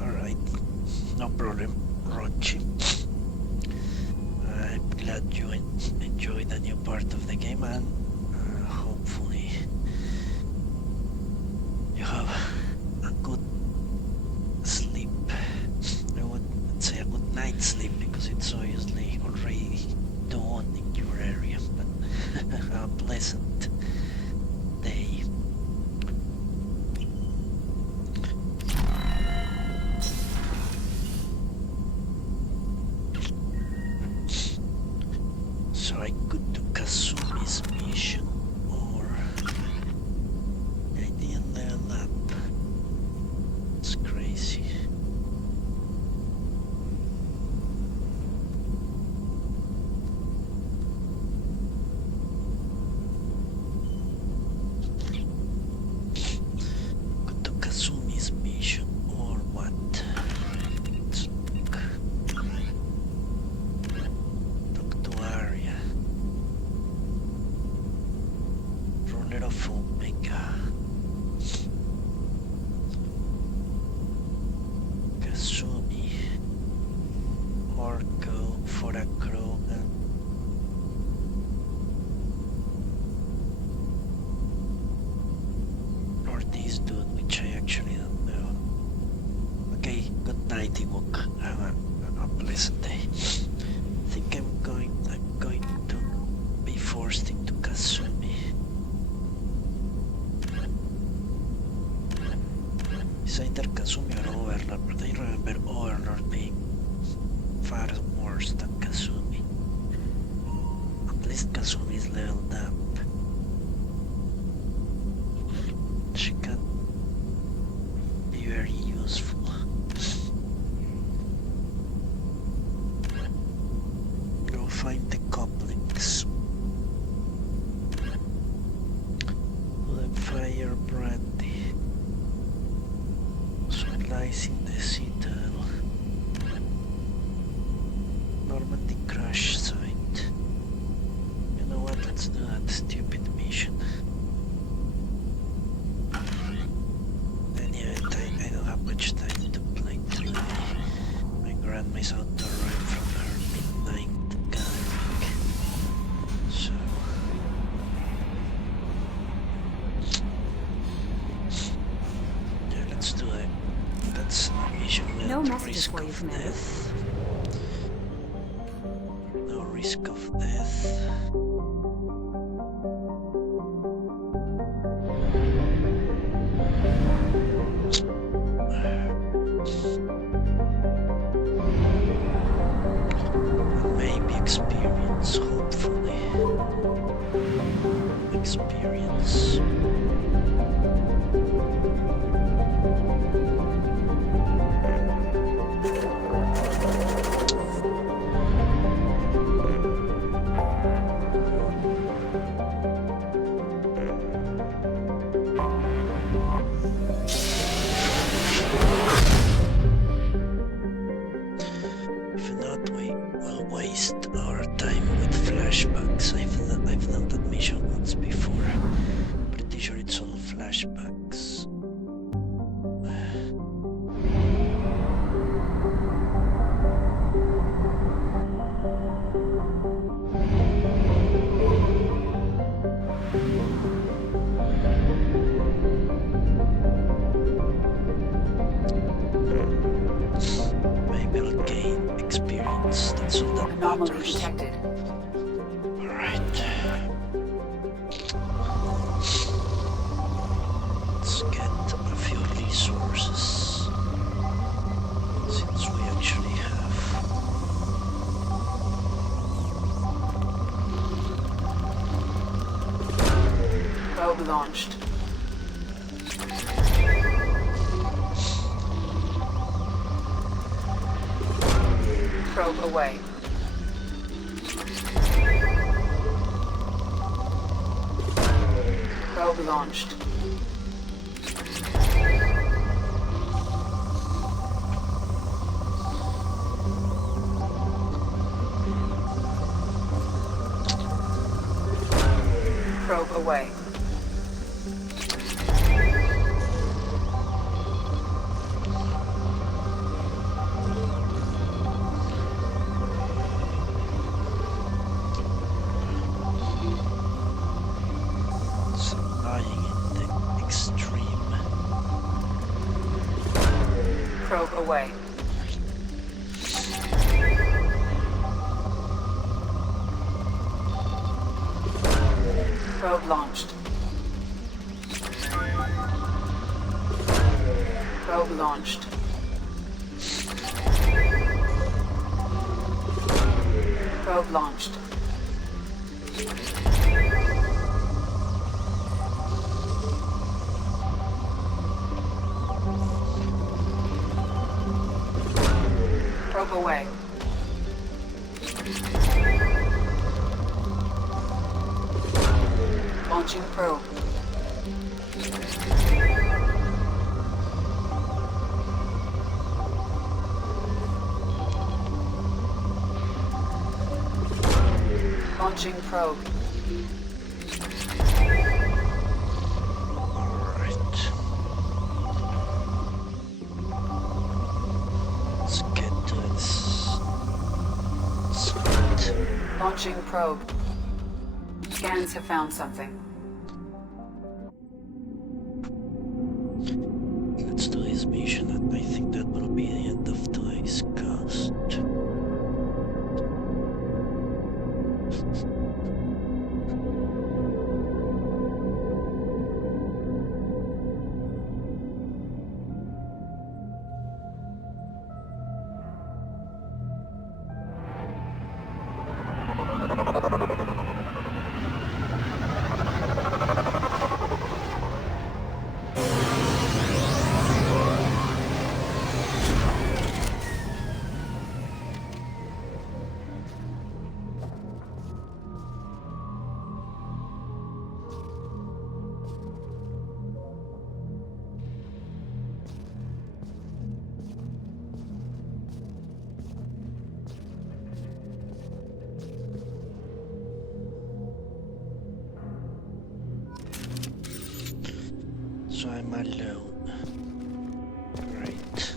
Alright, no problem, Ronchi. I'm glad you enjoyed a new part of the game, and hopefully you have a good sleep. I wouldn't say a good night's sleep because it's obviously already dawn in your area, but a pleasant day. So I could do Kazumi's mission, or I didn't level up. It's crazy. Could do Kazumi's mission, or what? Let's look. Talk to Arya. Ruler of Omega. Kazumi. Orko for a Krogan. Or this dude, which I actually don't know. Okay, good night, Ewok. Have a pleasant day. I think I'm going to be forced into Kazumi. It's either Kazumi or Overlord, but I remember Overlord being far worse than Kazumi. At least Kazumi is leveled up. She can be very useful. Go find the couplings. The fire brandy. Supplies in the citadel. Normandy crash site. You know what? Let's do that stupid mission. In any event, I don't have much time to play today. My grandma's out to arrive from her midnight gathering. messages for you, Commander. No risk of death. Maybe experience, hopefully. Experience. If not, we will waste our time with flashbacks. I've done that mission once before. Pretty sure it's all flashbacks. Maybe I'll gain experience. That's all that Anomaly matters. detected. Alright. Let's get a few resources. Since we actually have. Probe launched. Probe away. Probe launched. Probe away. It's lying in the extreme. Probe away. Probe launched. Probe launched. Probe launched. Probe away. Launching probe. Launching probe. Alright. Let's get to this. Spot. Launching probe. Scans have found something. Let's do this mission, and I think that will be the end of today's cast. So I'm alone. Great.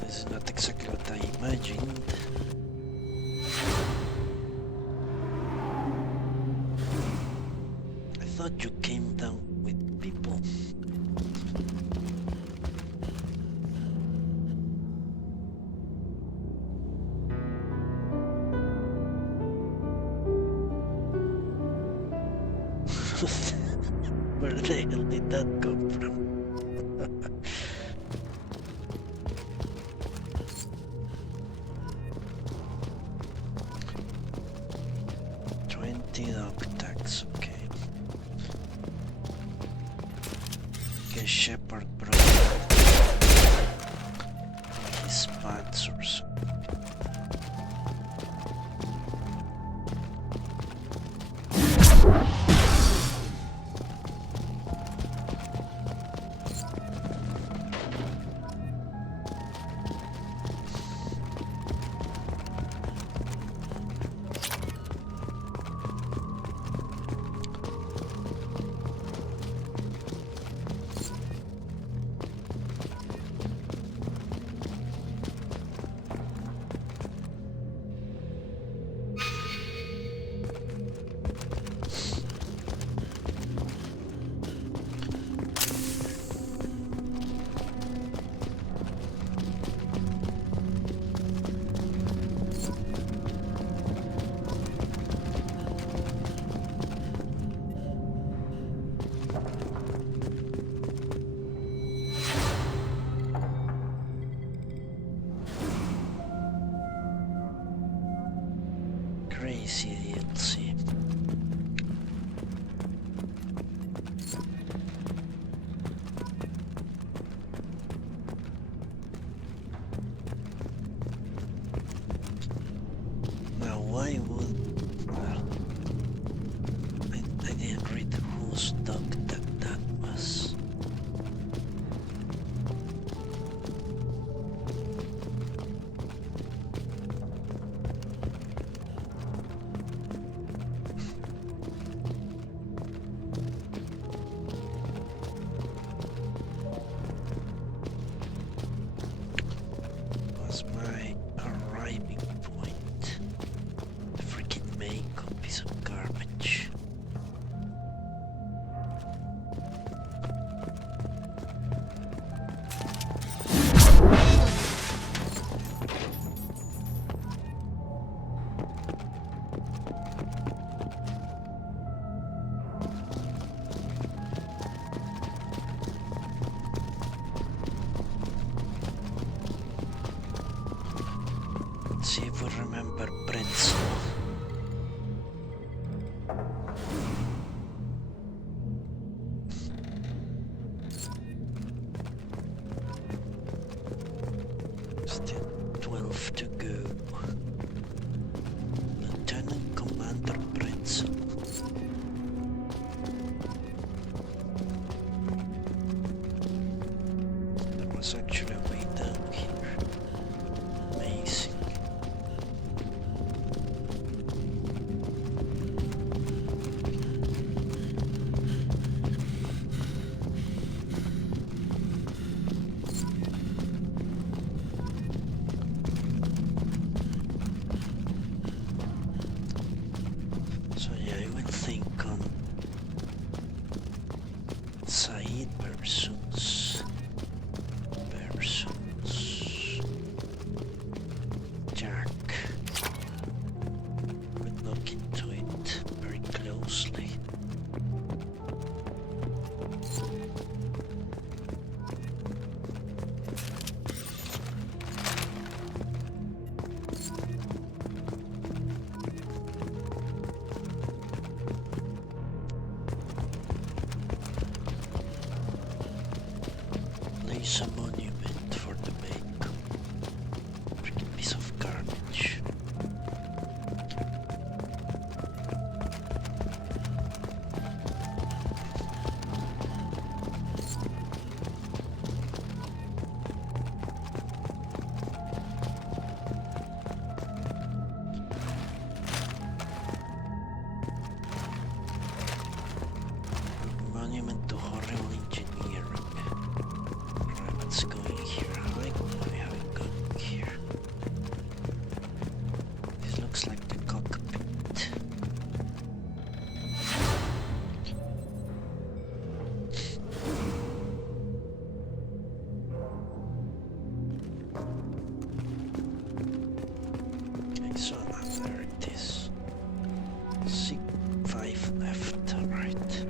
This is not exactly what I imagined. I people. Where the hell did that come from? 20 dog tags, okay. Okay, Shepherd brother. His pants or something. Crazy DLC. Now why would... I didn't read whose dog that was. Was my arriving point the freaking main piece of garbage? Let's see if we remember Prince. Still 12 to go. Lieutenant Commander Prince. There was actually a way down here. Amazing. So yeah, I will think on Said versus Jack. We'll look into it very closely. Place a monument for the make. Freaking piece of garbage. Monument to horrible engineering. Right, let's go so there it is. 5 left, alright.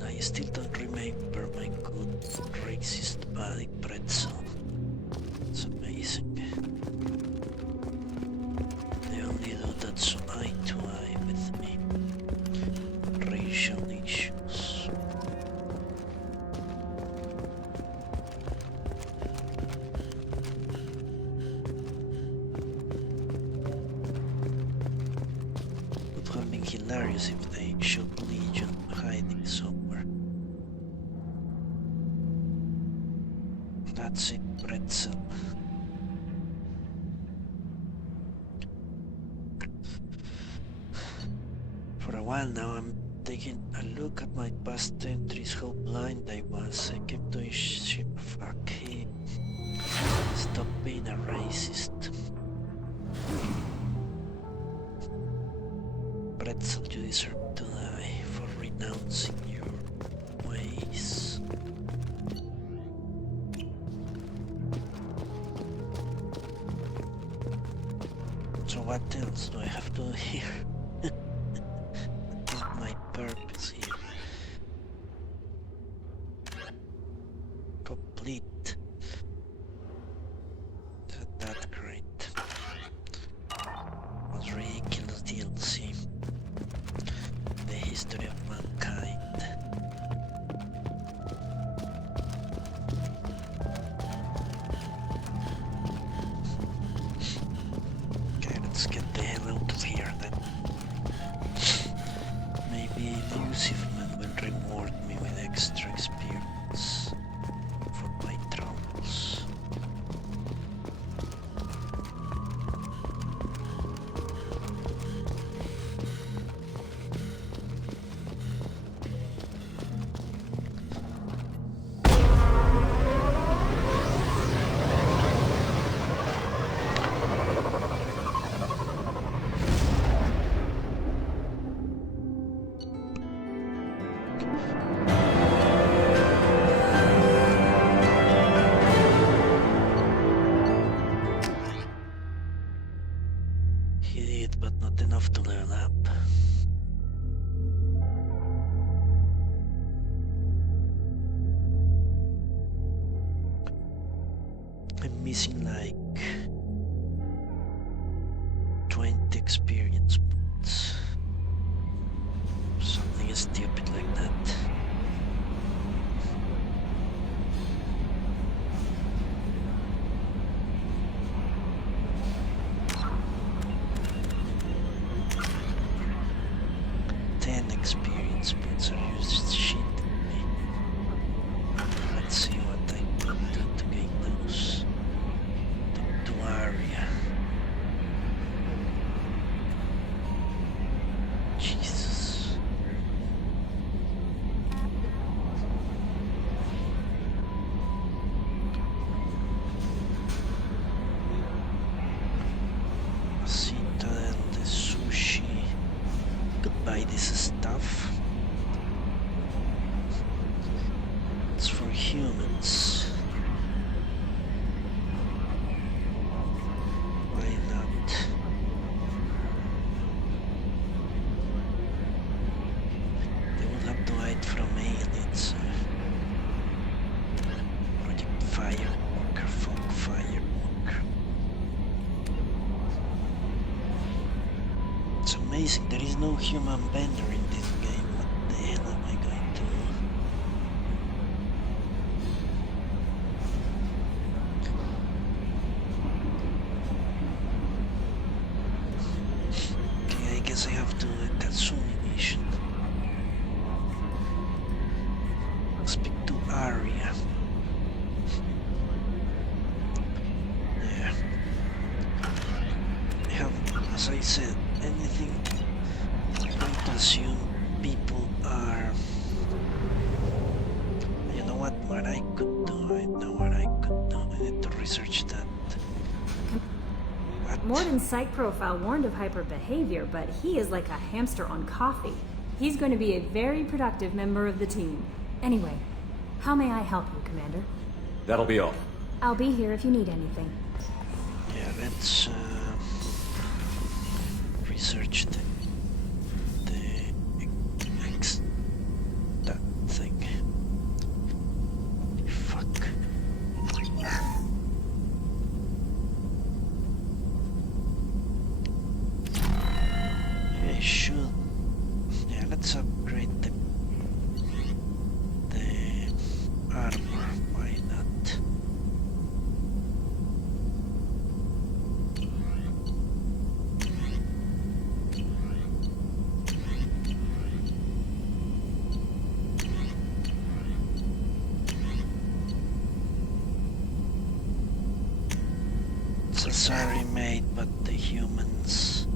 I still don't remember my good racist body pretzel. It's amazing. They only do that so eye to eye with me. Racial issues. Would have been hilarious if they showed Legion hiding somewhere. That's it, pretzel. For a while now, I'm taking a look at my past entries, how blind I was. I kept doing shit. Fuck him. Stop being a racist. Pretzel, you deserve to die for renouncing your ways. So what else do I have to do here? What is my purpose here? Complete. Isn't that great? Was ridiculous DLC. The history of mankind. Let's get the hell out of here then. Maybe Elusive Man will reward me with extra experience for my troubles. He did, but not enough to level up. I'm missing like 20 experience points. Something stupid like that. Experience points are used shit at me. Let's see what I can do to gain those. To amazing. There is no human vendor in this game. What the hell am I going to do? Okay, I guess I have to do a Katsumi mission. Speak to Arya. There. I have, as I said, anything. I'm going to assume people are. You know what I could do? I know what I could do. I need to research that. Morden's psych profile warned of hyper behavior, but he is like a hamster on coffee. He's going to be a very productive member of the team. Anyway, how may I help you, Commander? That'll be all. I'll be here if you need anything. Yeah, let's research that thing. Fuck. I should. Yeah, let's upgrade the armor. Why not? It's a sorry made, but the humans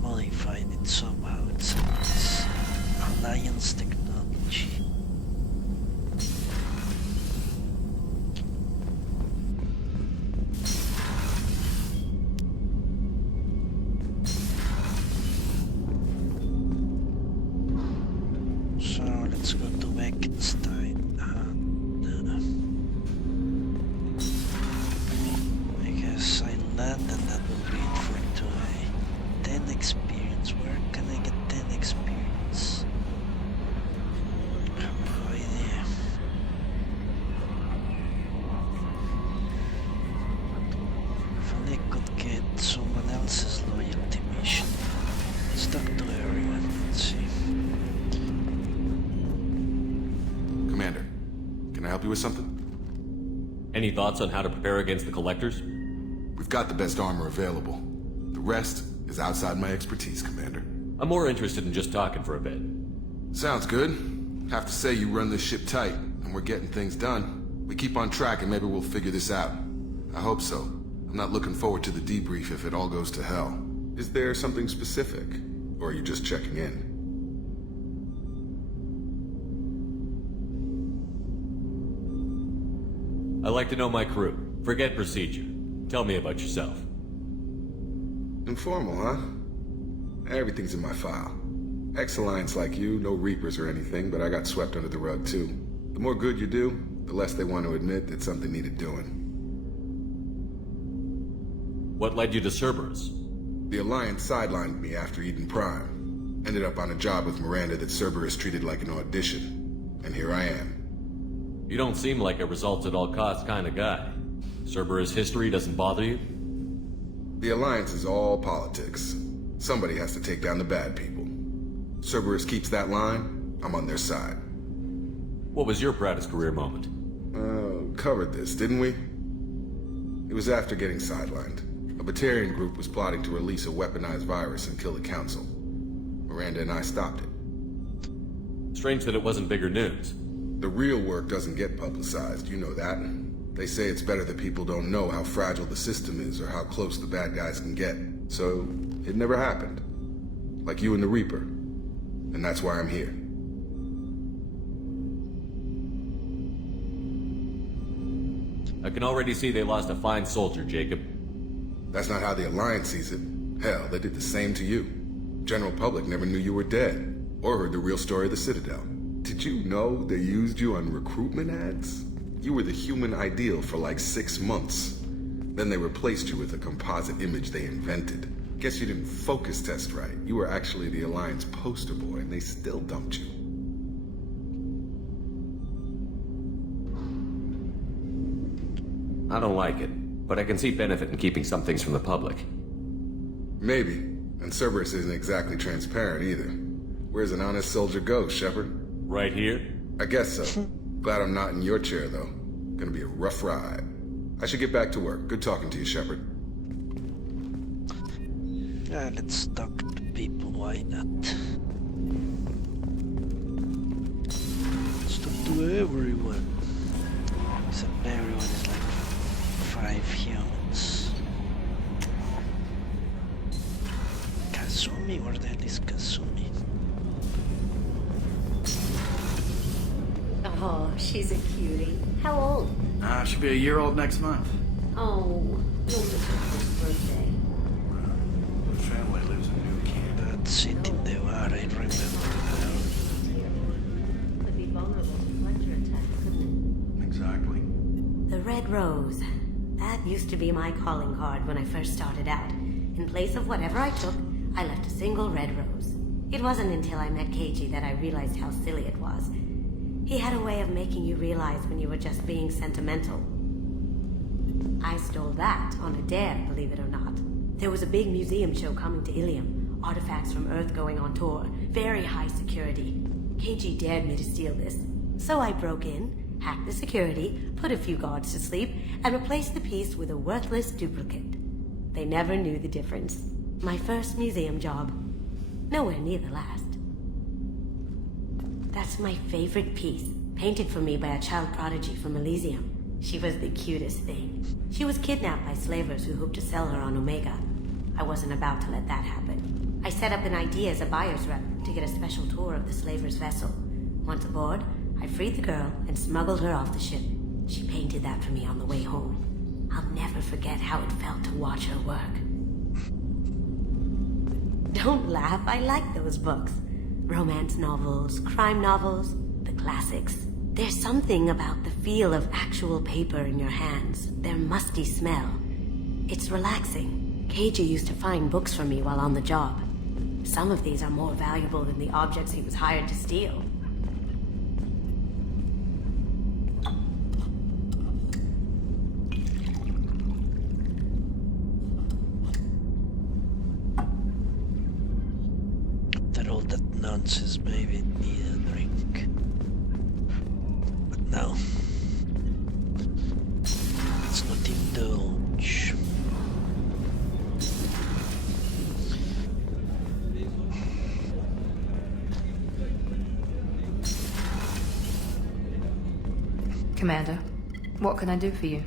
modified it somehow. It's Alliance technology. So let's go to Wittgenstein. I guess I land and that will be it for today. 10 experience. Where can I get 10 experience? I have no idea. If only I could get someone else's loyalty mission. Let's talk to everyone. Let's see. Commander, can I help you with something? Any thoughts on how to prepare against the Collectors? We've got the best armor available. The rest is outside my expertise, Commander. I'm more interested in just talking for a bit. Sounds good. Have to say you run this ship tight, and we're getting things done. We keep on track and maybe we'll figure this out. I hope so. I'm not looking forward to the debrief if it all goes to hell. Is there something specific? Or are you just checking in? I like to know my crew. Forget procedure. Tell me about yourself. Informal, huh? Everything's in my file. Ex-Alliance like you, no Reapers or anything, but I got swept under the rug too. The more good you do, the less they want to admit that something needed doing. What led you to Cerberus? The Alliance sidelined me after Eden Prime. Ended up on a job with Miranda that Cerberus treated like an audition. And here I am. You don't seem like a results-at-all-costs kind of guy. Cerberus history doesn't bother you? The Alliance is all politics. Somebody has to take down the bad people. Cerberus keeps that line, I'm on their side. What was your proudest career moment? Covered this, didn't we? It was after getting sidelined. A Batarian group was plotting to release a weaponized virus and kill the Council. Miranda and I stopped it. Strange that it wasn't bigger news. The real work doesn't get publicized, you know that. They say it's better that people don't know how fragile the system is or how close the bad guys can get. So, it never happened. Like you and the Reaper. And that's why I'm here. I can already see they lost a fine soldier, Jacob. That's not how the Alliance sees it. Hell, they did the same to you. General public never knew you were dead, or heard the real story of the Citadel. Did you know they used you on recruitment ads? You were the human ideal for like 6 months. Then they replaced you with a composite image they invented. Guess you didn't focus test right. You were actually the Alliance poster boy, and they still dumped you. I don't like it, but I can see benefit in keeping some things from the public. Maybe, And Cerberus isn't exactly transparent either. Where's an honest soldier go, Shepard? Right here? I guess so. Glad I'm not in your chair, though. Gonna be a rough ride. I should get back to work. Good talking to you, Shepard. Let's talk to people, why not? Let's talk to everyone. Except everyone is like 5 humans. Kazumi, where the hell is Kazumi? Oh, she's a cutie. How old? She'll be a year old next month. Oh, you'll miss her first birthday. The family lives in New Camp. That's it in the bar, I remember now. Could be vulnerable to collector attack, couldn't Exactly. it? The Red Rose. That used to be my calling card when I first started out. In place of whatever I took, I left a single red rose. It wasn't until I met Keiji that I realized how silly it was. He had a way of making you realize when you were just being sentimental. I stole that on a dare, believe it or not. There was a big museum show coming to Ilium. Artifacts from Earth going on tour. Very high security. Keiji dared me to steal this. So I broke in, hacked the security, put a few guards to sleep, and replaced the piece with a worthless duplicate. They never knew the difference. My first museum job. Nowhere near the last. That's my favorite piece, painted for me by a child prodigy from Elysium. She was the cutest thing. She was kidnapped by slavers who hoped to sell her on Omega. I wasn't about to let that happen. I set up an idea as a buyer's rep to get a special tour of the slaver's vessel. Once aboard, I freed the girl and smuggled her off the ship. She painted that for me on the way home. I'll never forget how it felt to watch her work. Don't laugh, I like those books. Romance novels, crime novels, the classics. There's something about the feel of actual paper in your hands, their musty smell. It's relaxing. Keiji used to find books for me while on the job. Some of these are more valuable than the objects he was hired to steal. Nonsense, maybe need a drink. But no. Let's not indulge. Commander, what can I do for you?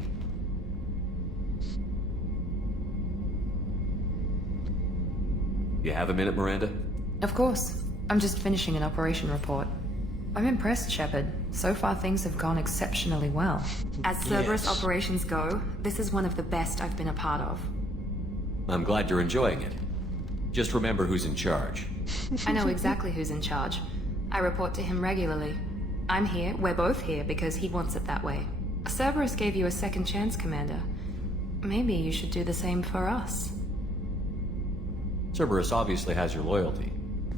You have a minute, Miranda? Of course. I'm just finishing an operation report. I'm impressed, Shepard. So far things have gone exceptionally well. As Cerberus operations go, this is one of the best I've been a part of. I'm glad you're enjoying it. Just remember who's in charge. I know exactly who's in charge. I report to him regularly. I'm here, we're both here, because he wants it that way. Cerberus gave you a second chance, Commander. Maybe you should do the same for us. Cerberus obviously has your loyalty.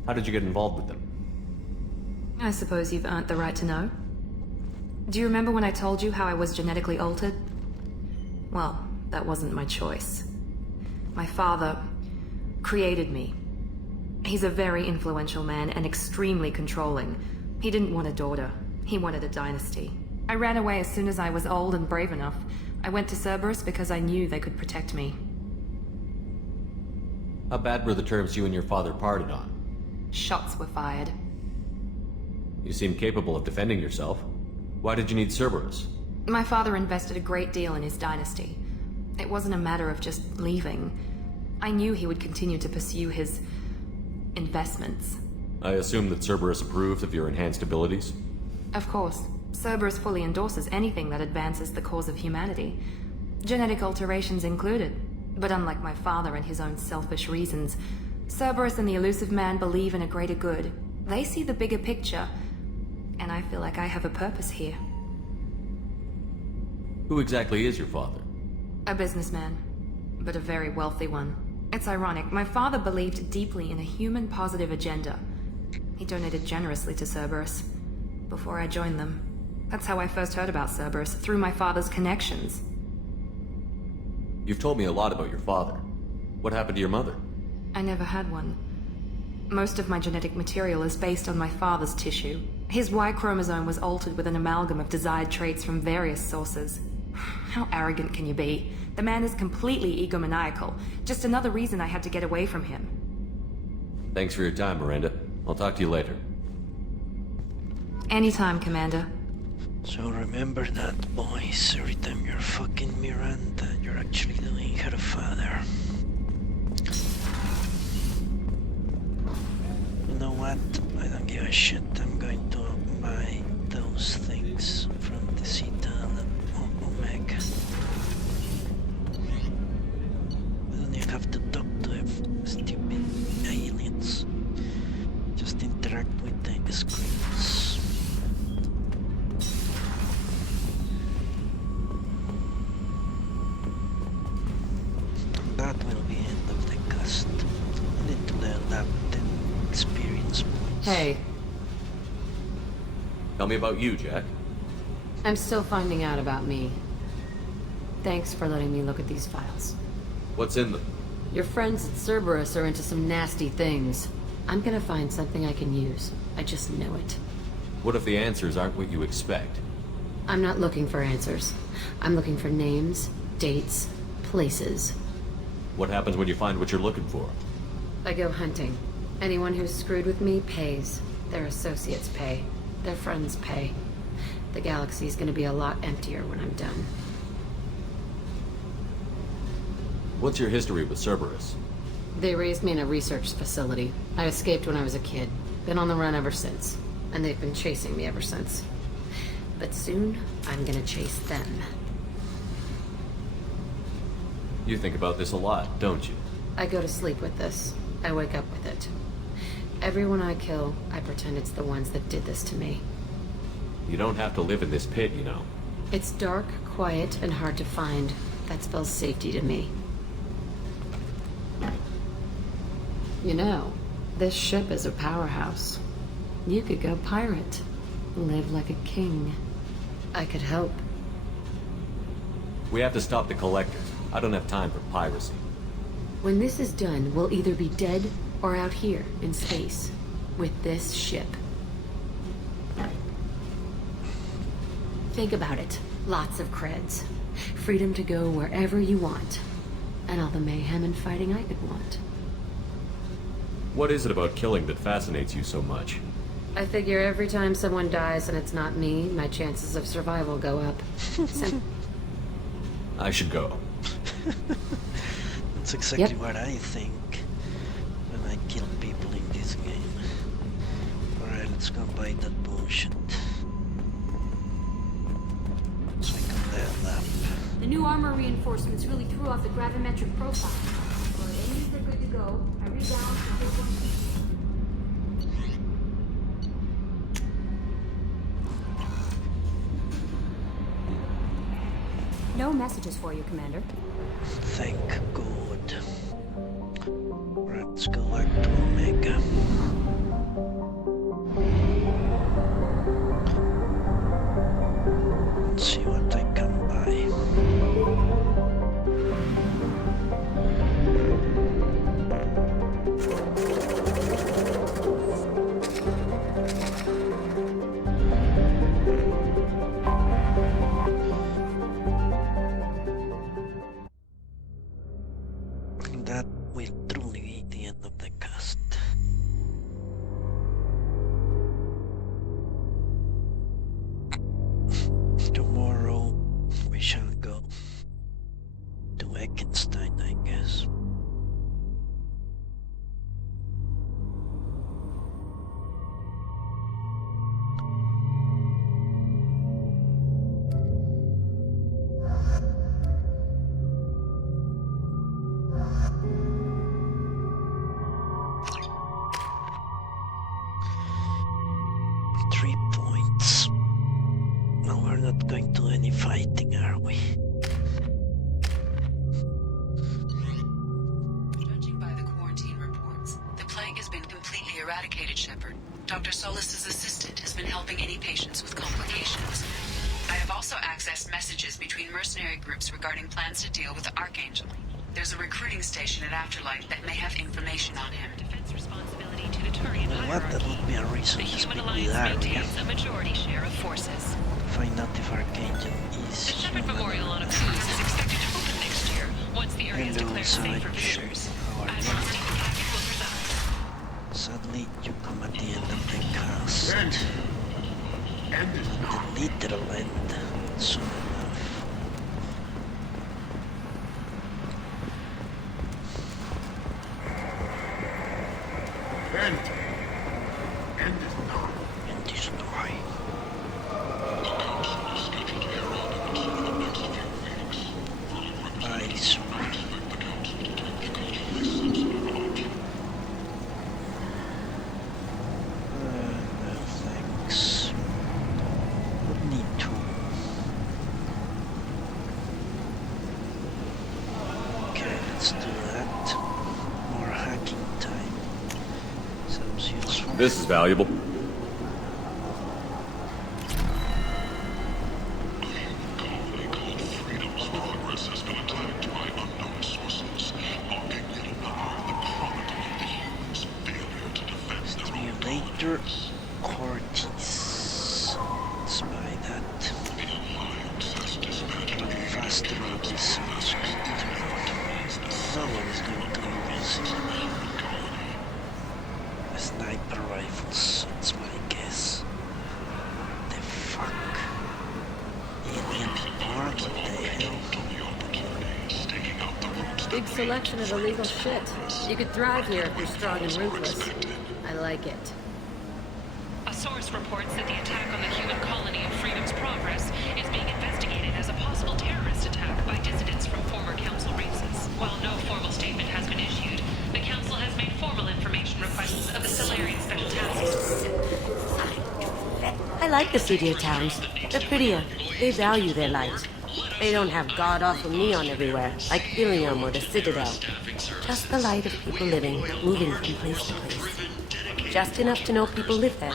How did you get involved with them? I suppose you've earned the right to know. Do you remember when I told you how I was genetically altered? Well, that wasn't my choice. My father created me. He's a very influential man and extremely controlling. He didn't want a daughter. He wanted a dynasty. I ran away as soon as I was old and brave enough. I went to Cerberus because I knew they could protect me. How bad were the terms you and your father parted on? Shots were fired. You seem capable of defending yourself. Why did you need Cerberus? My father invested a great deal in his dynasty. It wasn't a matter of just leaving. I knew he would continue to pursue his investments. I assume that Cerberus approved of your enhanced abilities? Of course. Cerberus fully endorses anything that advances the cause of humanity. Genetic alterations included. But unlike my father and his own selfish reasons, Cerberus and the Elusive Man believe in a greater good. They see the bigger picture, and I feel like I have a purpose here. Who exactly is your father? A businessman, but a very wealthy one. It's ironic, my father believed deeply in a human-positive agenda. He donated generously to Cerberus before I joined them. That's how I first heard about Cerberus, through my father's connections. You've told me a lot about your father. What happened to your mother? I never had one. Most of my genetic material is based on my father's tissue. His Y chromosome was altered with an amalgam of desired traits from various sources. How arrogant can you be? The man is completely egomaniacal. Just another reason I had to get away from him. Thanks for your time, Miranda. I'll talk to you later. Anytime, Commander. So remember that, boys. Every time you're fucking Miranda, you're actually doing her father. You know what? I don't give a shit. I'm going to buy those things from the Citadel and Omega. I don't even have to talk to stupid aliens. Just interact with the screens. That will be end of the quest. I need to level up the experience points. Hey. Tell me about you, Jack. I'm still finding out about me. Thanks for letting me look at these files. What's in them? Your friends at Cerberus are into some nasty things. I'm gonna find something I can use. I just know it. What if the answers aren't what you expect? I'm not looking for answers. I'm looking for names, dates, places. What happens when you find what you're looking for? I go hunting. Anyone who's screwed with me pays. Their associates pay. Their friends pay. The galaxy's gonna be a lot emptier when I'm done. What's your history with Cerberus? They raised me in a research facility. I escaped when I was a kid. Been on the run ever since. And they've been chasing me ever since. But soon, I'm gonna chase them. You think about this a lot, don't you? I go to sleep with this. I wake up with it. Everyone I kill, I pretend it's the ones that did this to me. You don't have to live in this pit, you know. It's dark, quiet, and hard to find. That spells safety to me. You know, this ship is a powerhouse. You could go pirate. Live like a king. I could help. We have to stop the collectors. I don't have time for piracy. When this is done, we'll either be dead or out here in space with this ship. Think about it. Lots of creds. Freedom to go wherever you want. And all the mayhem and fighting I could want. What is it about killing that fascinates you so much? I figure every time someone dies and it's not me, my chances of survival go up. I should go. That's exactly what I think when I kill people in this game. Alright, let's go buy that bullshit. So I can level up. The new armor reinforcements really threw off the gravimetric profile. For enemies that are good to go, I rebalanced the whole. No messages for you, Commander. Thank God. Right, let's go back to Omega. Let's see what I can buy. That will truly be the end of the cast. Tomorrow we shall go to Eckenstein, I guess. Going to any fighting, are we? Judging by the quarantine reports, the plague has been completely eradicated, Shepard. Dr. Solis's assistant has been helping any patients with complications. I have also accessed messages between mercenary groups regarding plans to deal with the Archangel. There's a recruiting station at Afterlight that may have information on him. Defense responsibility to the Turian What? That would be a reason The to Human speak Alliance with Arya. maintains a majority share of forces. Find out if Archangel is The separate human. memorial on Appease is expected to open next year, once the area is Hello, declared safe for Sarge. visitors. How are Admiral you? Stephen Hackett will preside. Sadly, you come at the end of the cast. The literal end. Soon enough. End is not. End is dry. I swear. No thanks. Would need to. Okay, let's do that. More hacking time. Sounds useful. This is valuable. Stimulator Cortis. Let's buy that. Run faster on this sounds good. No one is going to use it. A sniper rifles, that's my guess. The fuck? Alien part? What the hell? Big selection of illegal shit. You could thrive here if you're strong and ruthless. I like it. A source reports that the attack on the human colony of Freedom's Progress is being investigated as a possible terrorist attack by dissidents from former council races. While no formal statement has been issued, the council has made formal information requests of the Solarian Special Task. I like the city towns. They're prettier. They value their light. They don't have god-awful neon everywhere, like Ilium or the Citadel. Just the light of people living, moving from place to place. Just enough to know people live there.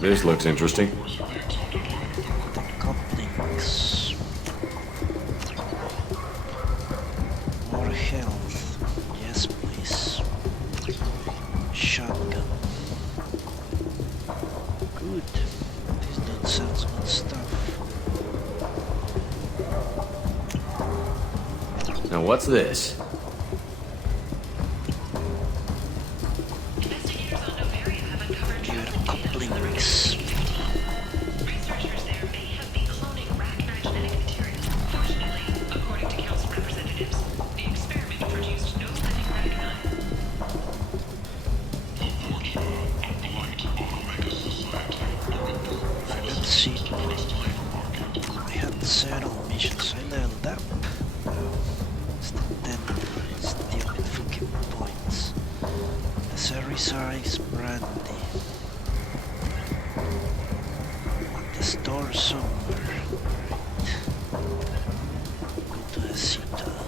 This looks interesting. Couplings. More health. Yes, please. Shotgun. Good. This dude sells good stuff. Now what's this? Couplings. Researchers there may have been cloning rack magnetic material. Fortunately, according to council representatives, the experiment produced no living rackanite. Let's see. I had several missions. I leveled up. Still 10 stupid fucking points. The series size brandy. At the store somewhere. Right. Go to the Citadel.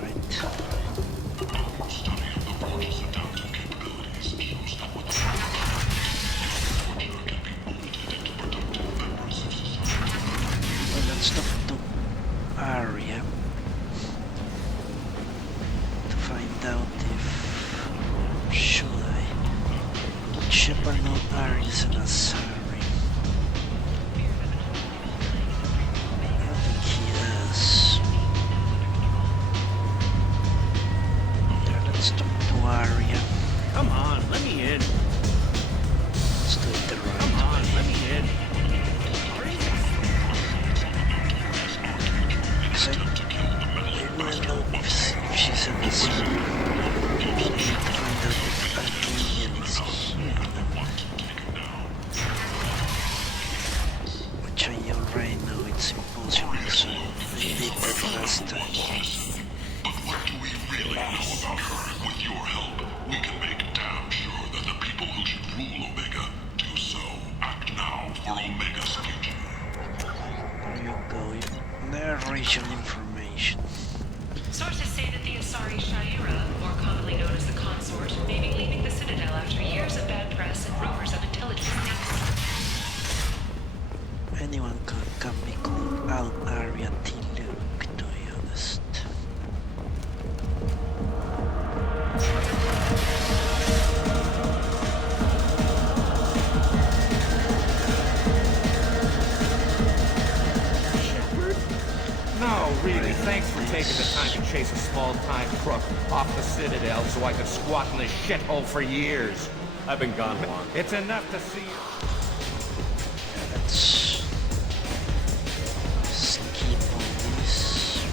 Right. Well, let's stop to Arya to find out if should I. Shepard no Arya's an Asari. I don't think he is. There, let's talk to Arya. Come on, let me in. Let's do it the right Come on, way. let me in. I will know if she's an Asari. I need to find out if Archangel is human. Which I already know it's impossible, so I did that last time. But what do we really know about her? With your help, we can make damn sure that the people who should rule Omega do so. Act now for Omega's future. There you go, narration information. Sources say that the Asari Shaira, more commonly taken the time to chase a small-time crook off the Citadel so I could squat in this shithole for years. I've been gone long. It's enough to see... Let's skip all this.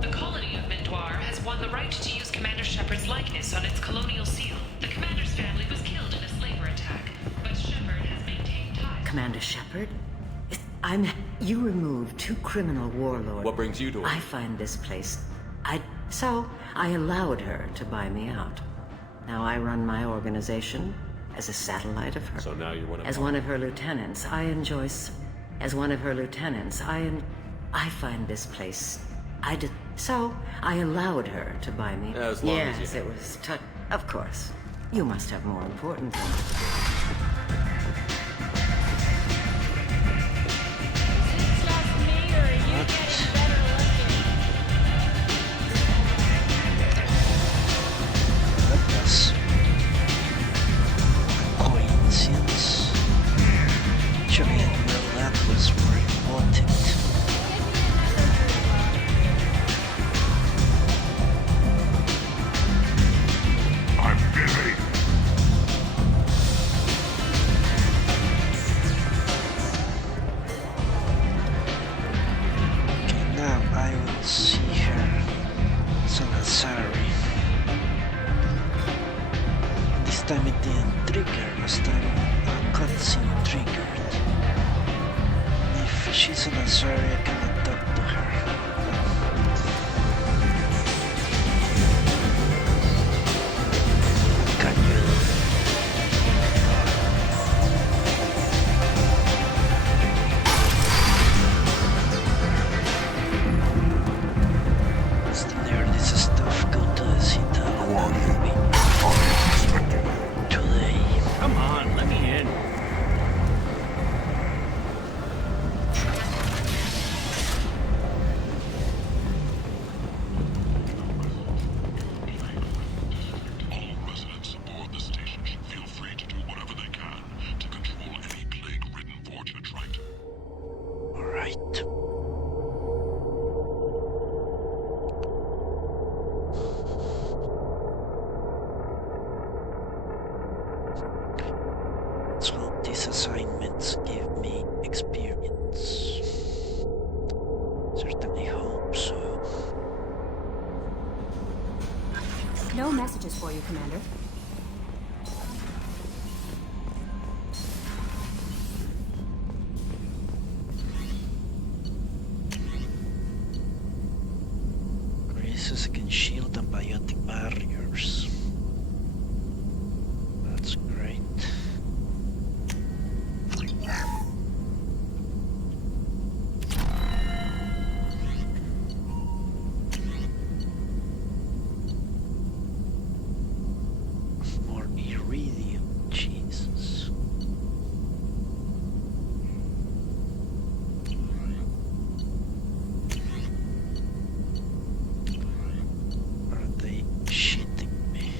The colony of Mindoir has won the right to use Commander Shepard's likeness on its colonial seal. The commander's family was killed in a slaver attack, but Shepard has maintained ties. Commander Shepard? You removed 2 criminal warlords. What brings you to her? I find this place... So, I allowed her to buy me out. Now I run my organization as a satellite of her. So now you're one of As one of her lieutenants, As one of her lieutenants, I find this place... So, I allowed her to buy me... As long as you Yes, it was... Of course. You must have more important things. That's coincidence. Giant roulette was more important. I'm busy. Okay, now I will see her. Sorry. This time it didn't trigger, last time a cutscene triggered. If she's an Asari, I cannot talk to her. Can you? Let's clear this stuff, go to the Citadel. Today. Come on, let me in. All residents aboard the station should feel free to do whatever they can to control any plague-ridden fortunate right. Alright. Let's hope these assignments give me experience. Certainly hope so. No messages for you, Commander. Graces can shield and biotic barriers. That's great. More iridium, Jesus. Are they shitting me?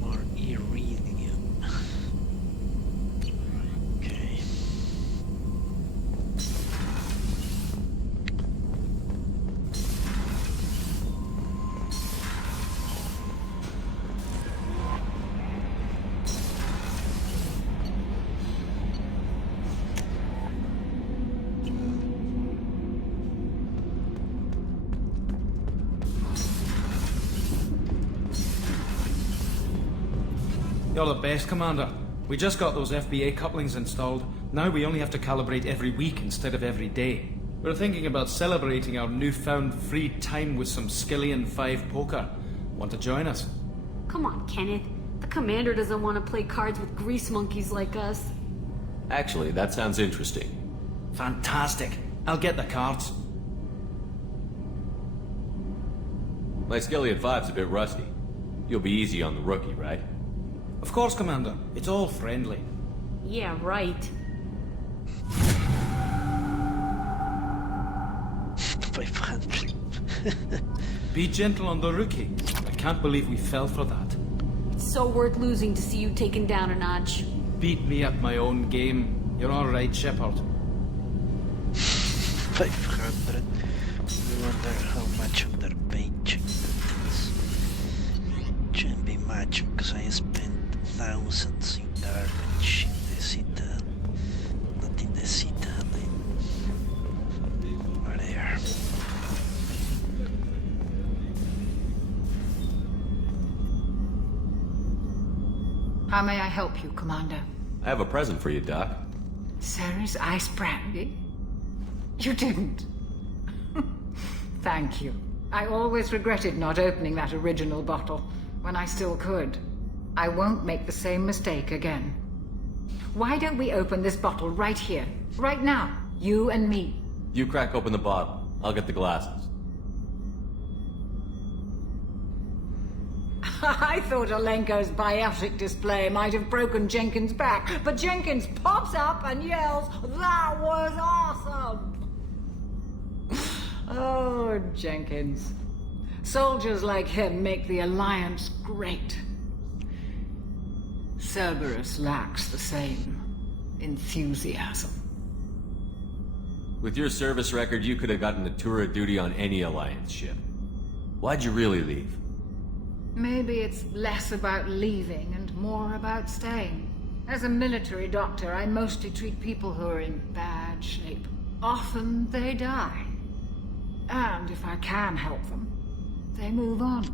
More iridium. Okay. You're the best, Commander. We just got those FBA couplings installed. Now we only have to calibrate every week instead of every day. We're thinking about celebrating our newfound free time with some Skillian 5 poker. Want to join us? Come on, Kenneth. The commander doesn't want to play cards with grease monkeys like us. Actually, that sounds interesting. Fantastic. I'll get the cards. My Skillian 5's a bit rusty. You'll be easy on the rookie, right? Of course, Commander. It's all friendly. Yeah, right. 500. Be gentle on the rookie. I can't believe we fell for that. It's so worth losing to see you taken down a notch. Beat me at my own game. You're all right, Shepard. 500. I wonder how much of their paycheck that is. Shouldn't be much because I spent thousands in garbage in the Citadel. Not in the Citadel, over there. How may I help you, Commander? I have a present for you, Doc. Sarah's ice brandy? You didn't. Thank you. I always regretted not opening that original bottle when I still could. I won't make the same mistake again. Why don't we open this bottle right here, right now, you and me? You crack open the bottle. I'll get the glasses. I thought Alenko's biotic display might have broken Jenkins' back, but Jenkins pops up and yells, "That was awesome!" Oh, Jenkins. Soldiers like him make the Alliance great. Cerberus lacks the same enthusiasm. With your service record, you could have gotten a tour of duty on any Alliance ship. Why'd you really leave? Maybe it's less about leaving and more about staying. As a military doctor, I mostly treat people who are in bad shape. Often they die. And if I can help them, they move on.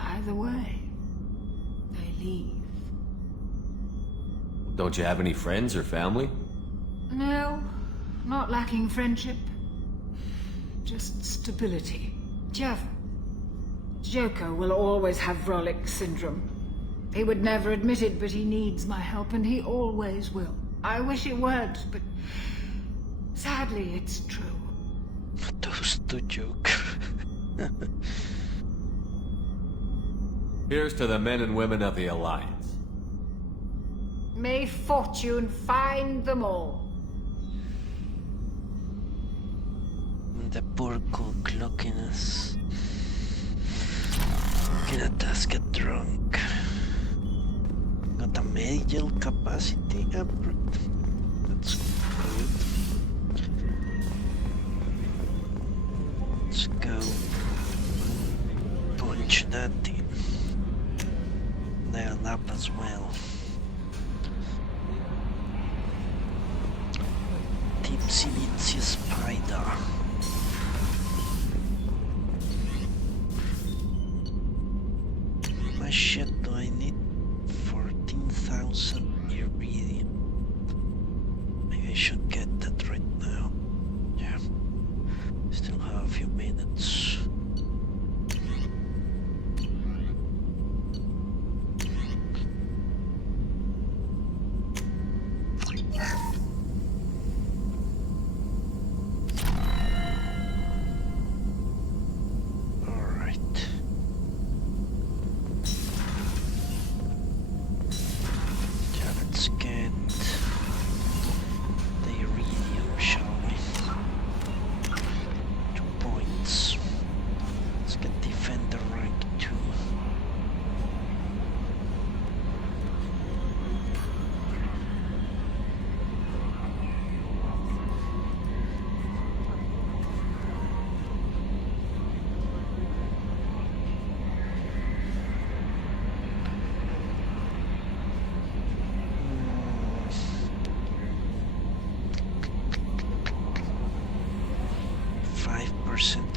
Either way, they leave. Don't you have any friends or family? No, not lacking friendship. Just stability. Jeff, Joko will always have Vrolic syndrome. He would never admit it, but he needs my help, and he always will. I wish it weren't, but sadly, it's true. Those two joke. Here's to the men and women of the Alliance. May fortune find them all. The poor cook looking us. Get us get drunk. Got a medial capacity upgrade. That's good. Let's go punch that in. They'll up as well. Tipsy Bitsy Spider. My shit, do I need 14,000 iridium? Maybe I should get that right now. Yeah. Still have a few minutes.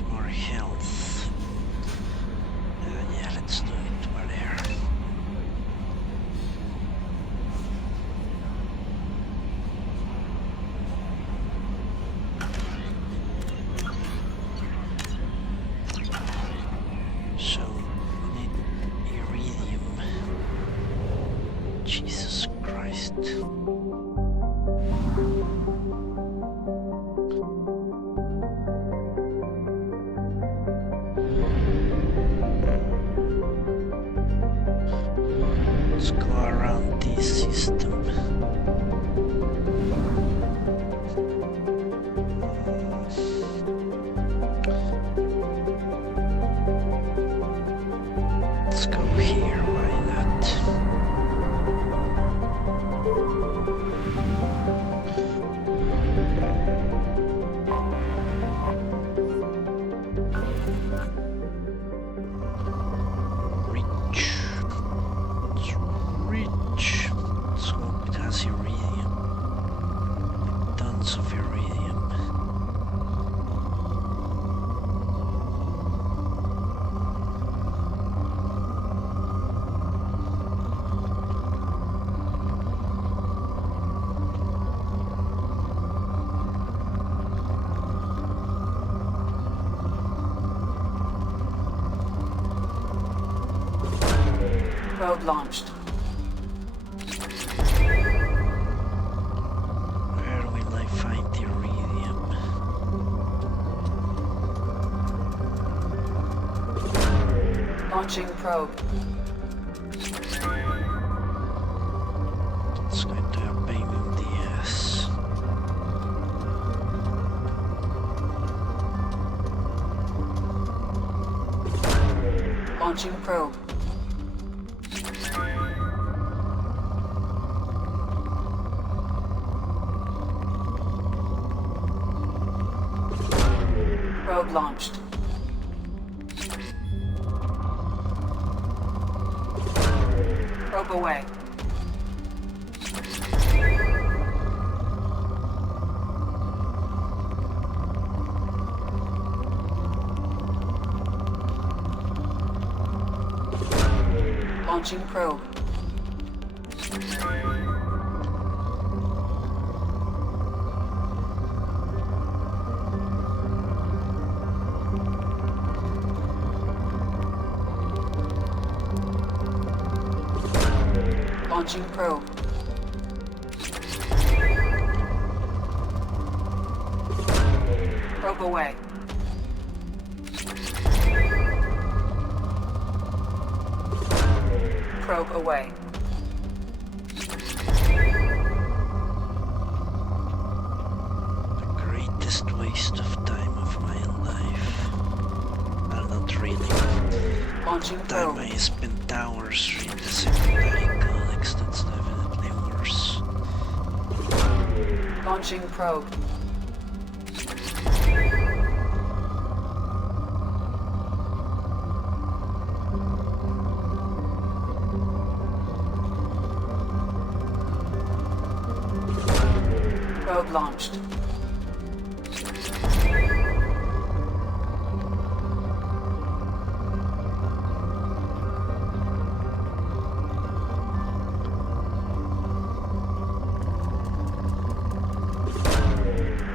More health. Yeah, let's do it over there. So, we need iridium. Jesus Christ. has iridium. Tons of iridium. Probe launched. Where will I find the iridium? Launching probe. It's going to have a pain in the ass. Launching probe. Probe launched. Probe away. Launching probe. Launching probe. Probe away. Probe away. The greatest waste of time of my life. Well, not really. Launching Time probe. I spent hours reading the secondary codex, that's definitely worse. Launching probe. Probe launched.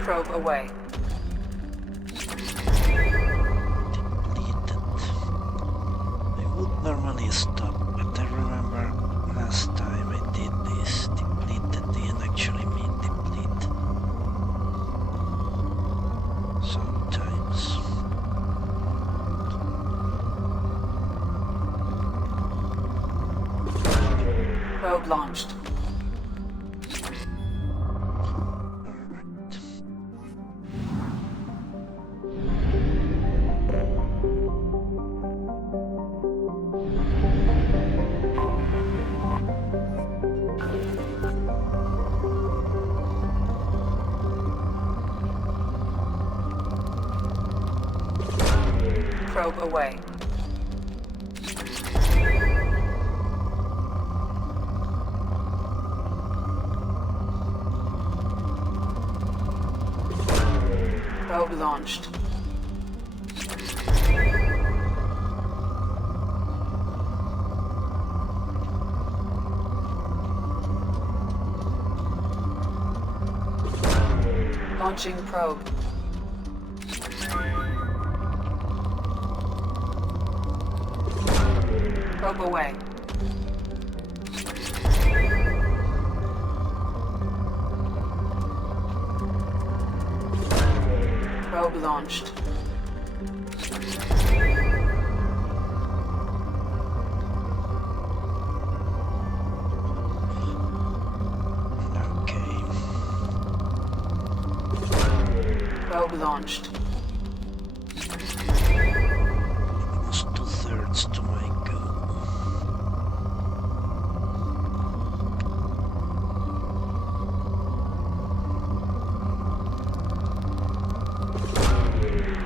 Probe away. I would normally stop, but I remember last time I did this, depleted didn't actually mean deplete. Sometimes. Probe launched. Probe away. Probe launched. Launching probe. Probe away. Probe launched. Okay. Probe launched. Almost 2/3 to my go.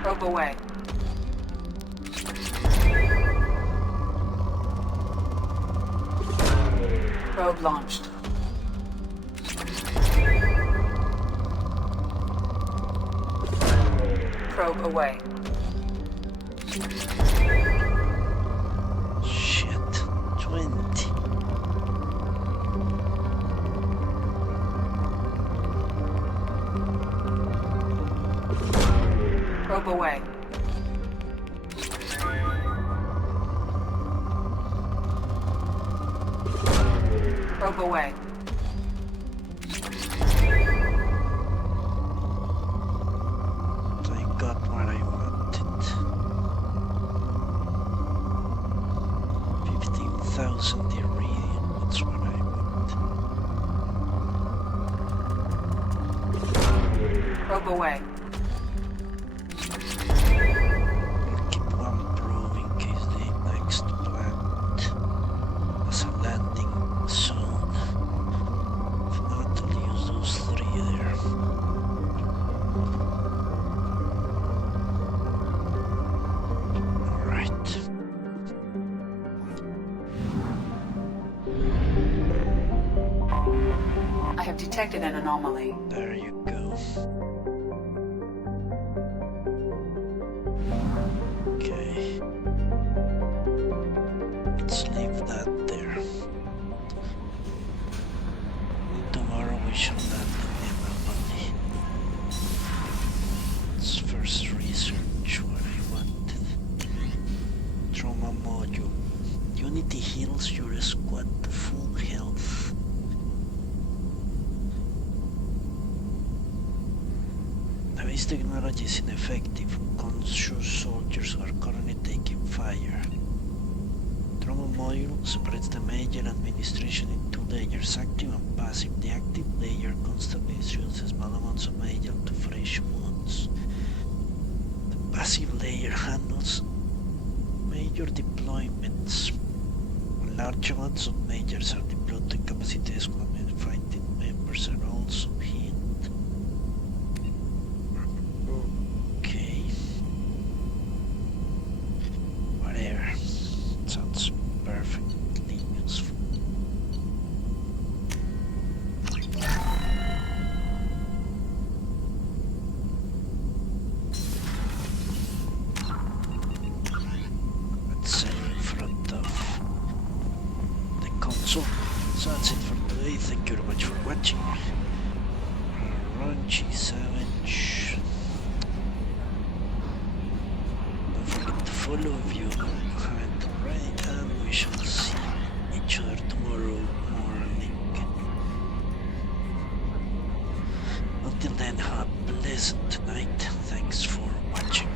Probe away. Probe launched. Probe away. Shit. 20. Probe away. Probe away. I got what I wanted. 15,000 iridium, that's what I want. Probe away. Keep one probe in case the next plant has a landing zone. If not, I'll use those 3 there. Alright. I have detected an anomaly. There you go. Okay. Let's leave that there. Tomorrow we shall land in the anomaly. Let's first research what I wanted. Trauma module. Unity heals your squad to full health. The base technology is ineffective. Conscious soldiers are currently taking fire. Trauma module separates the major administration in 2 layers, active and passive. The active layer constantly shoots small amounts of major to fresh wounds. The passive layer handles major deployments. Large amounts of majors are deployed to capacity squad fighting members are also healed. Okay. Whatever. Sounds perfectly useful. Let's say in front of the console. So that's it for today. Thank you very much for watching. Raunchy Savage. Don't forget to follow if you haven't already, and we shall see each other tomorrow morning. Until then, have a pleasant night. Thanks for watching.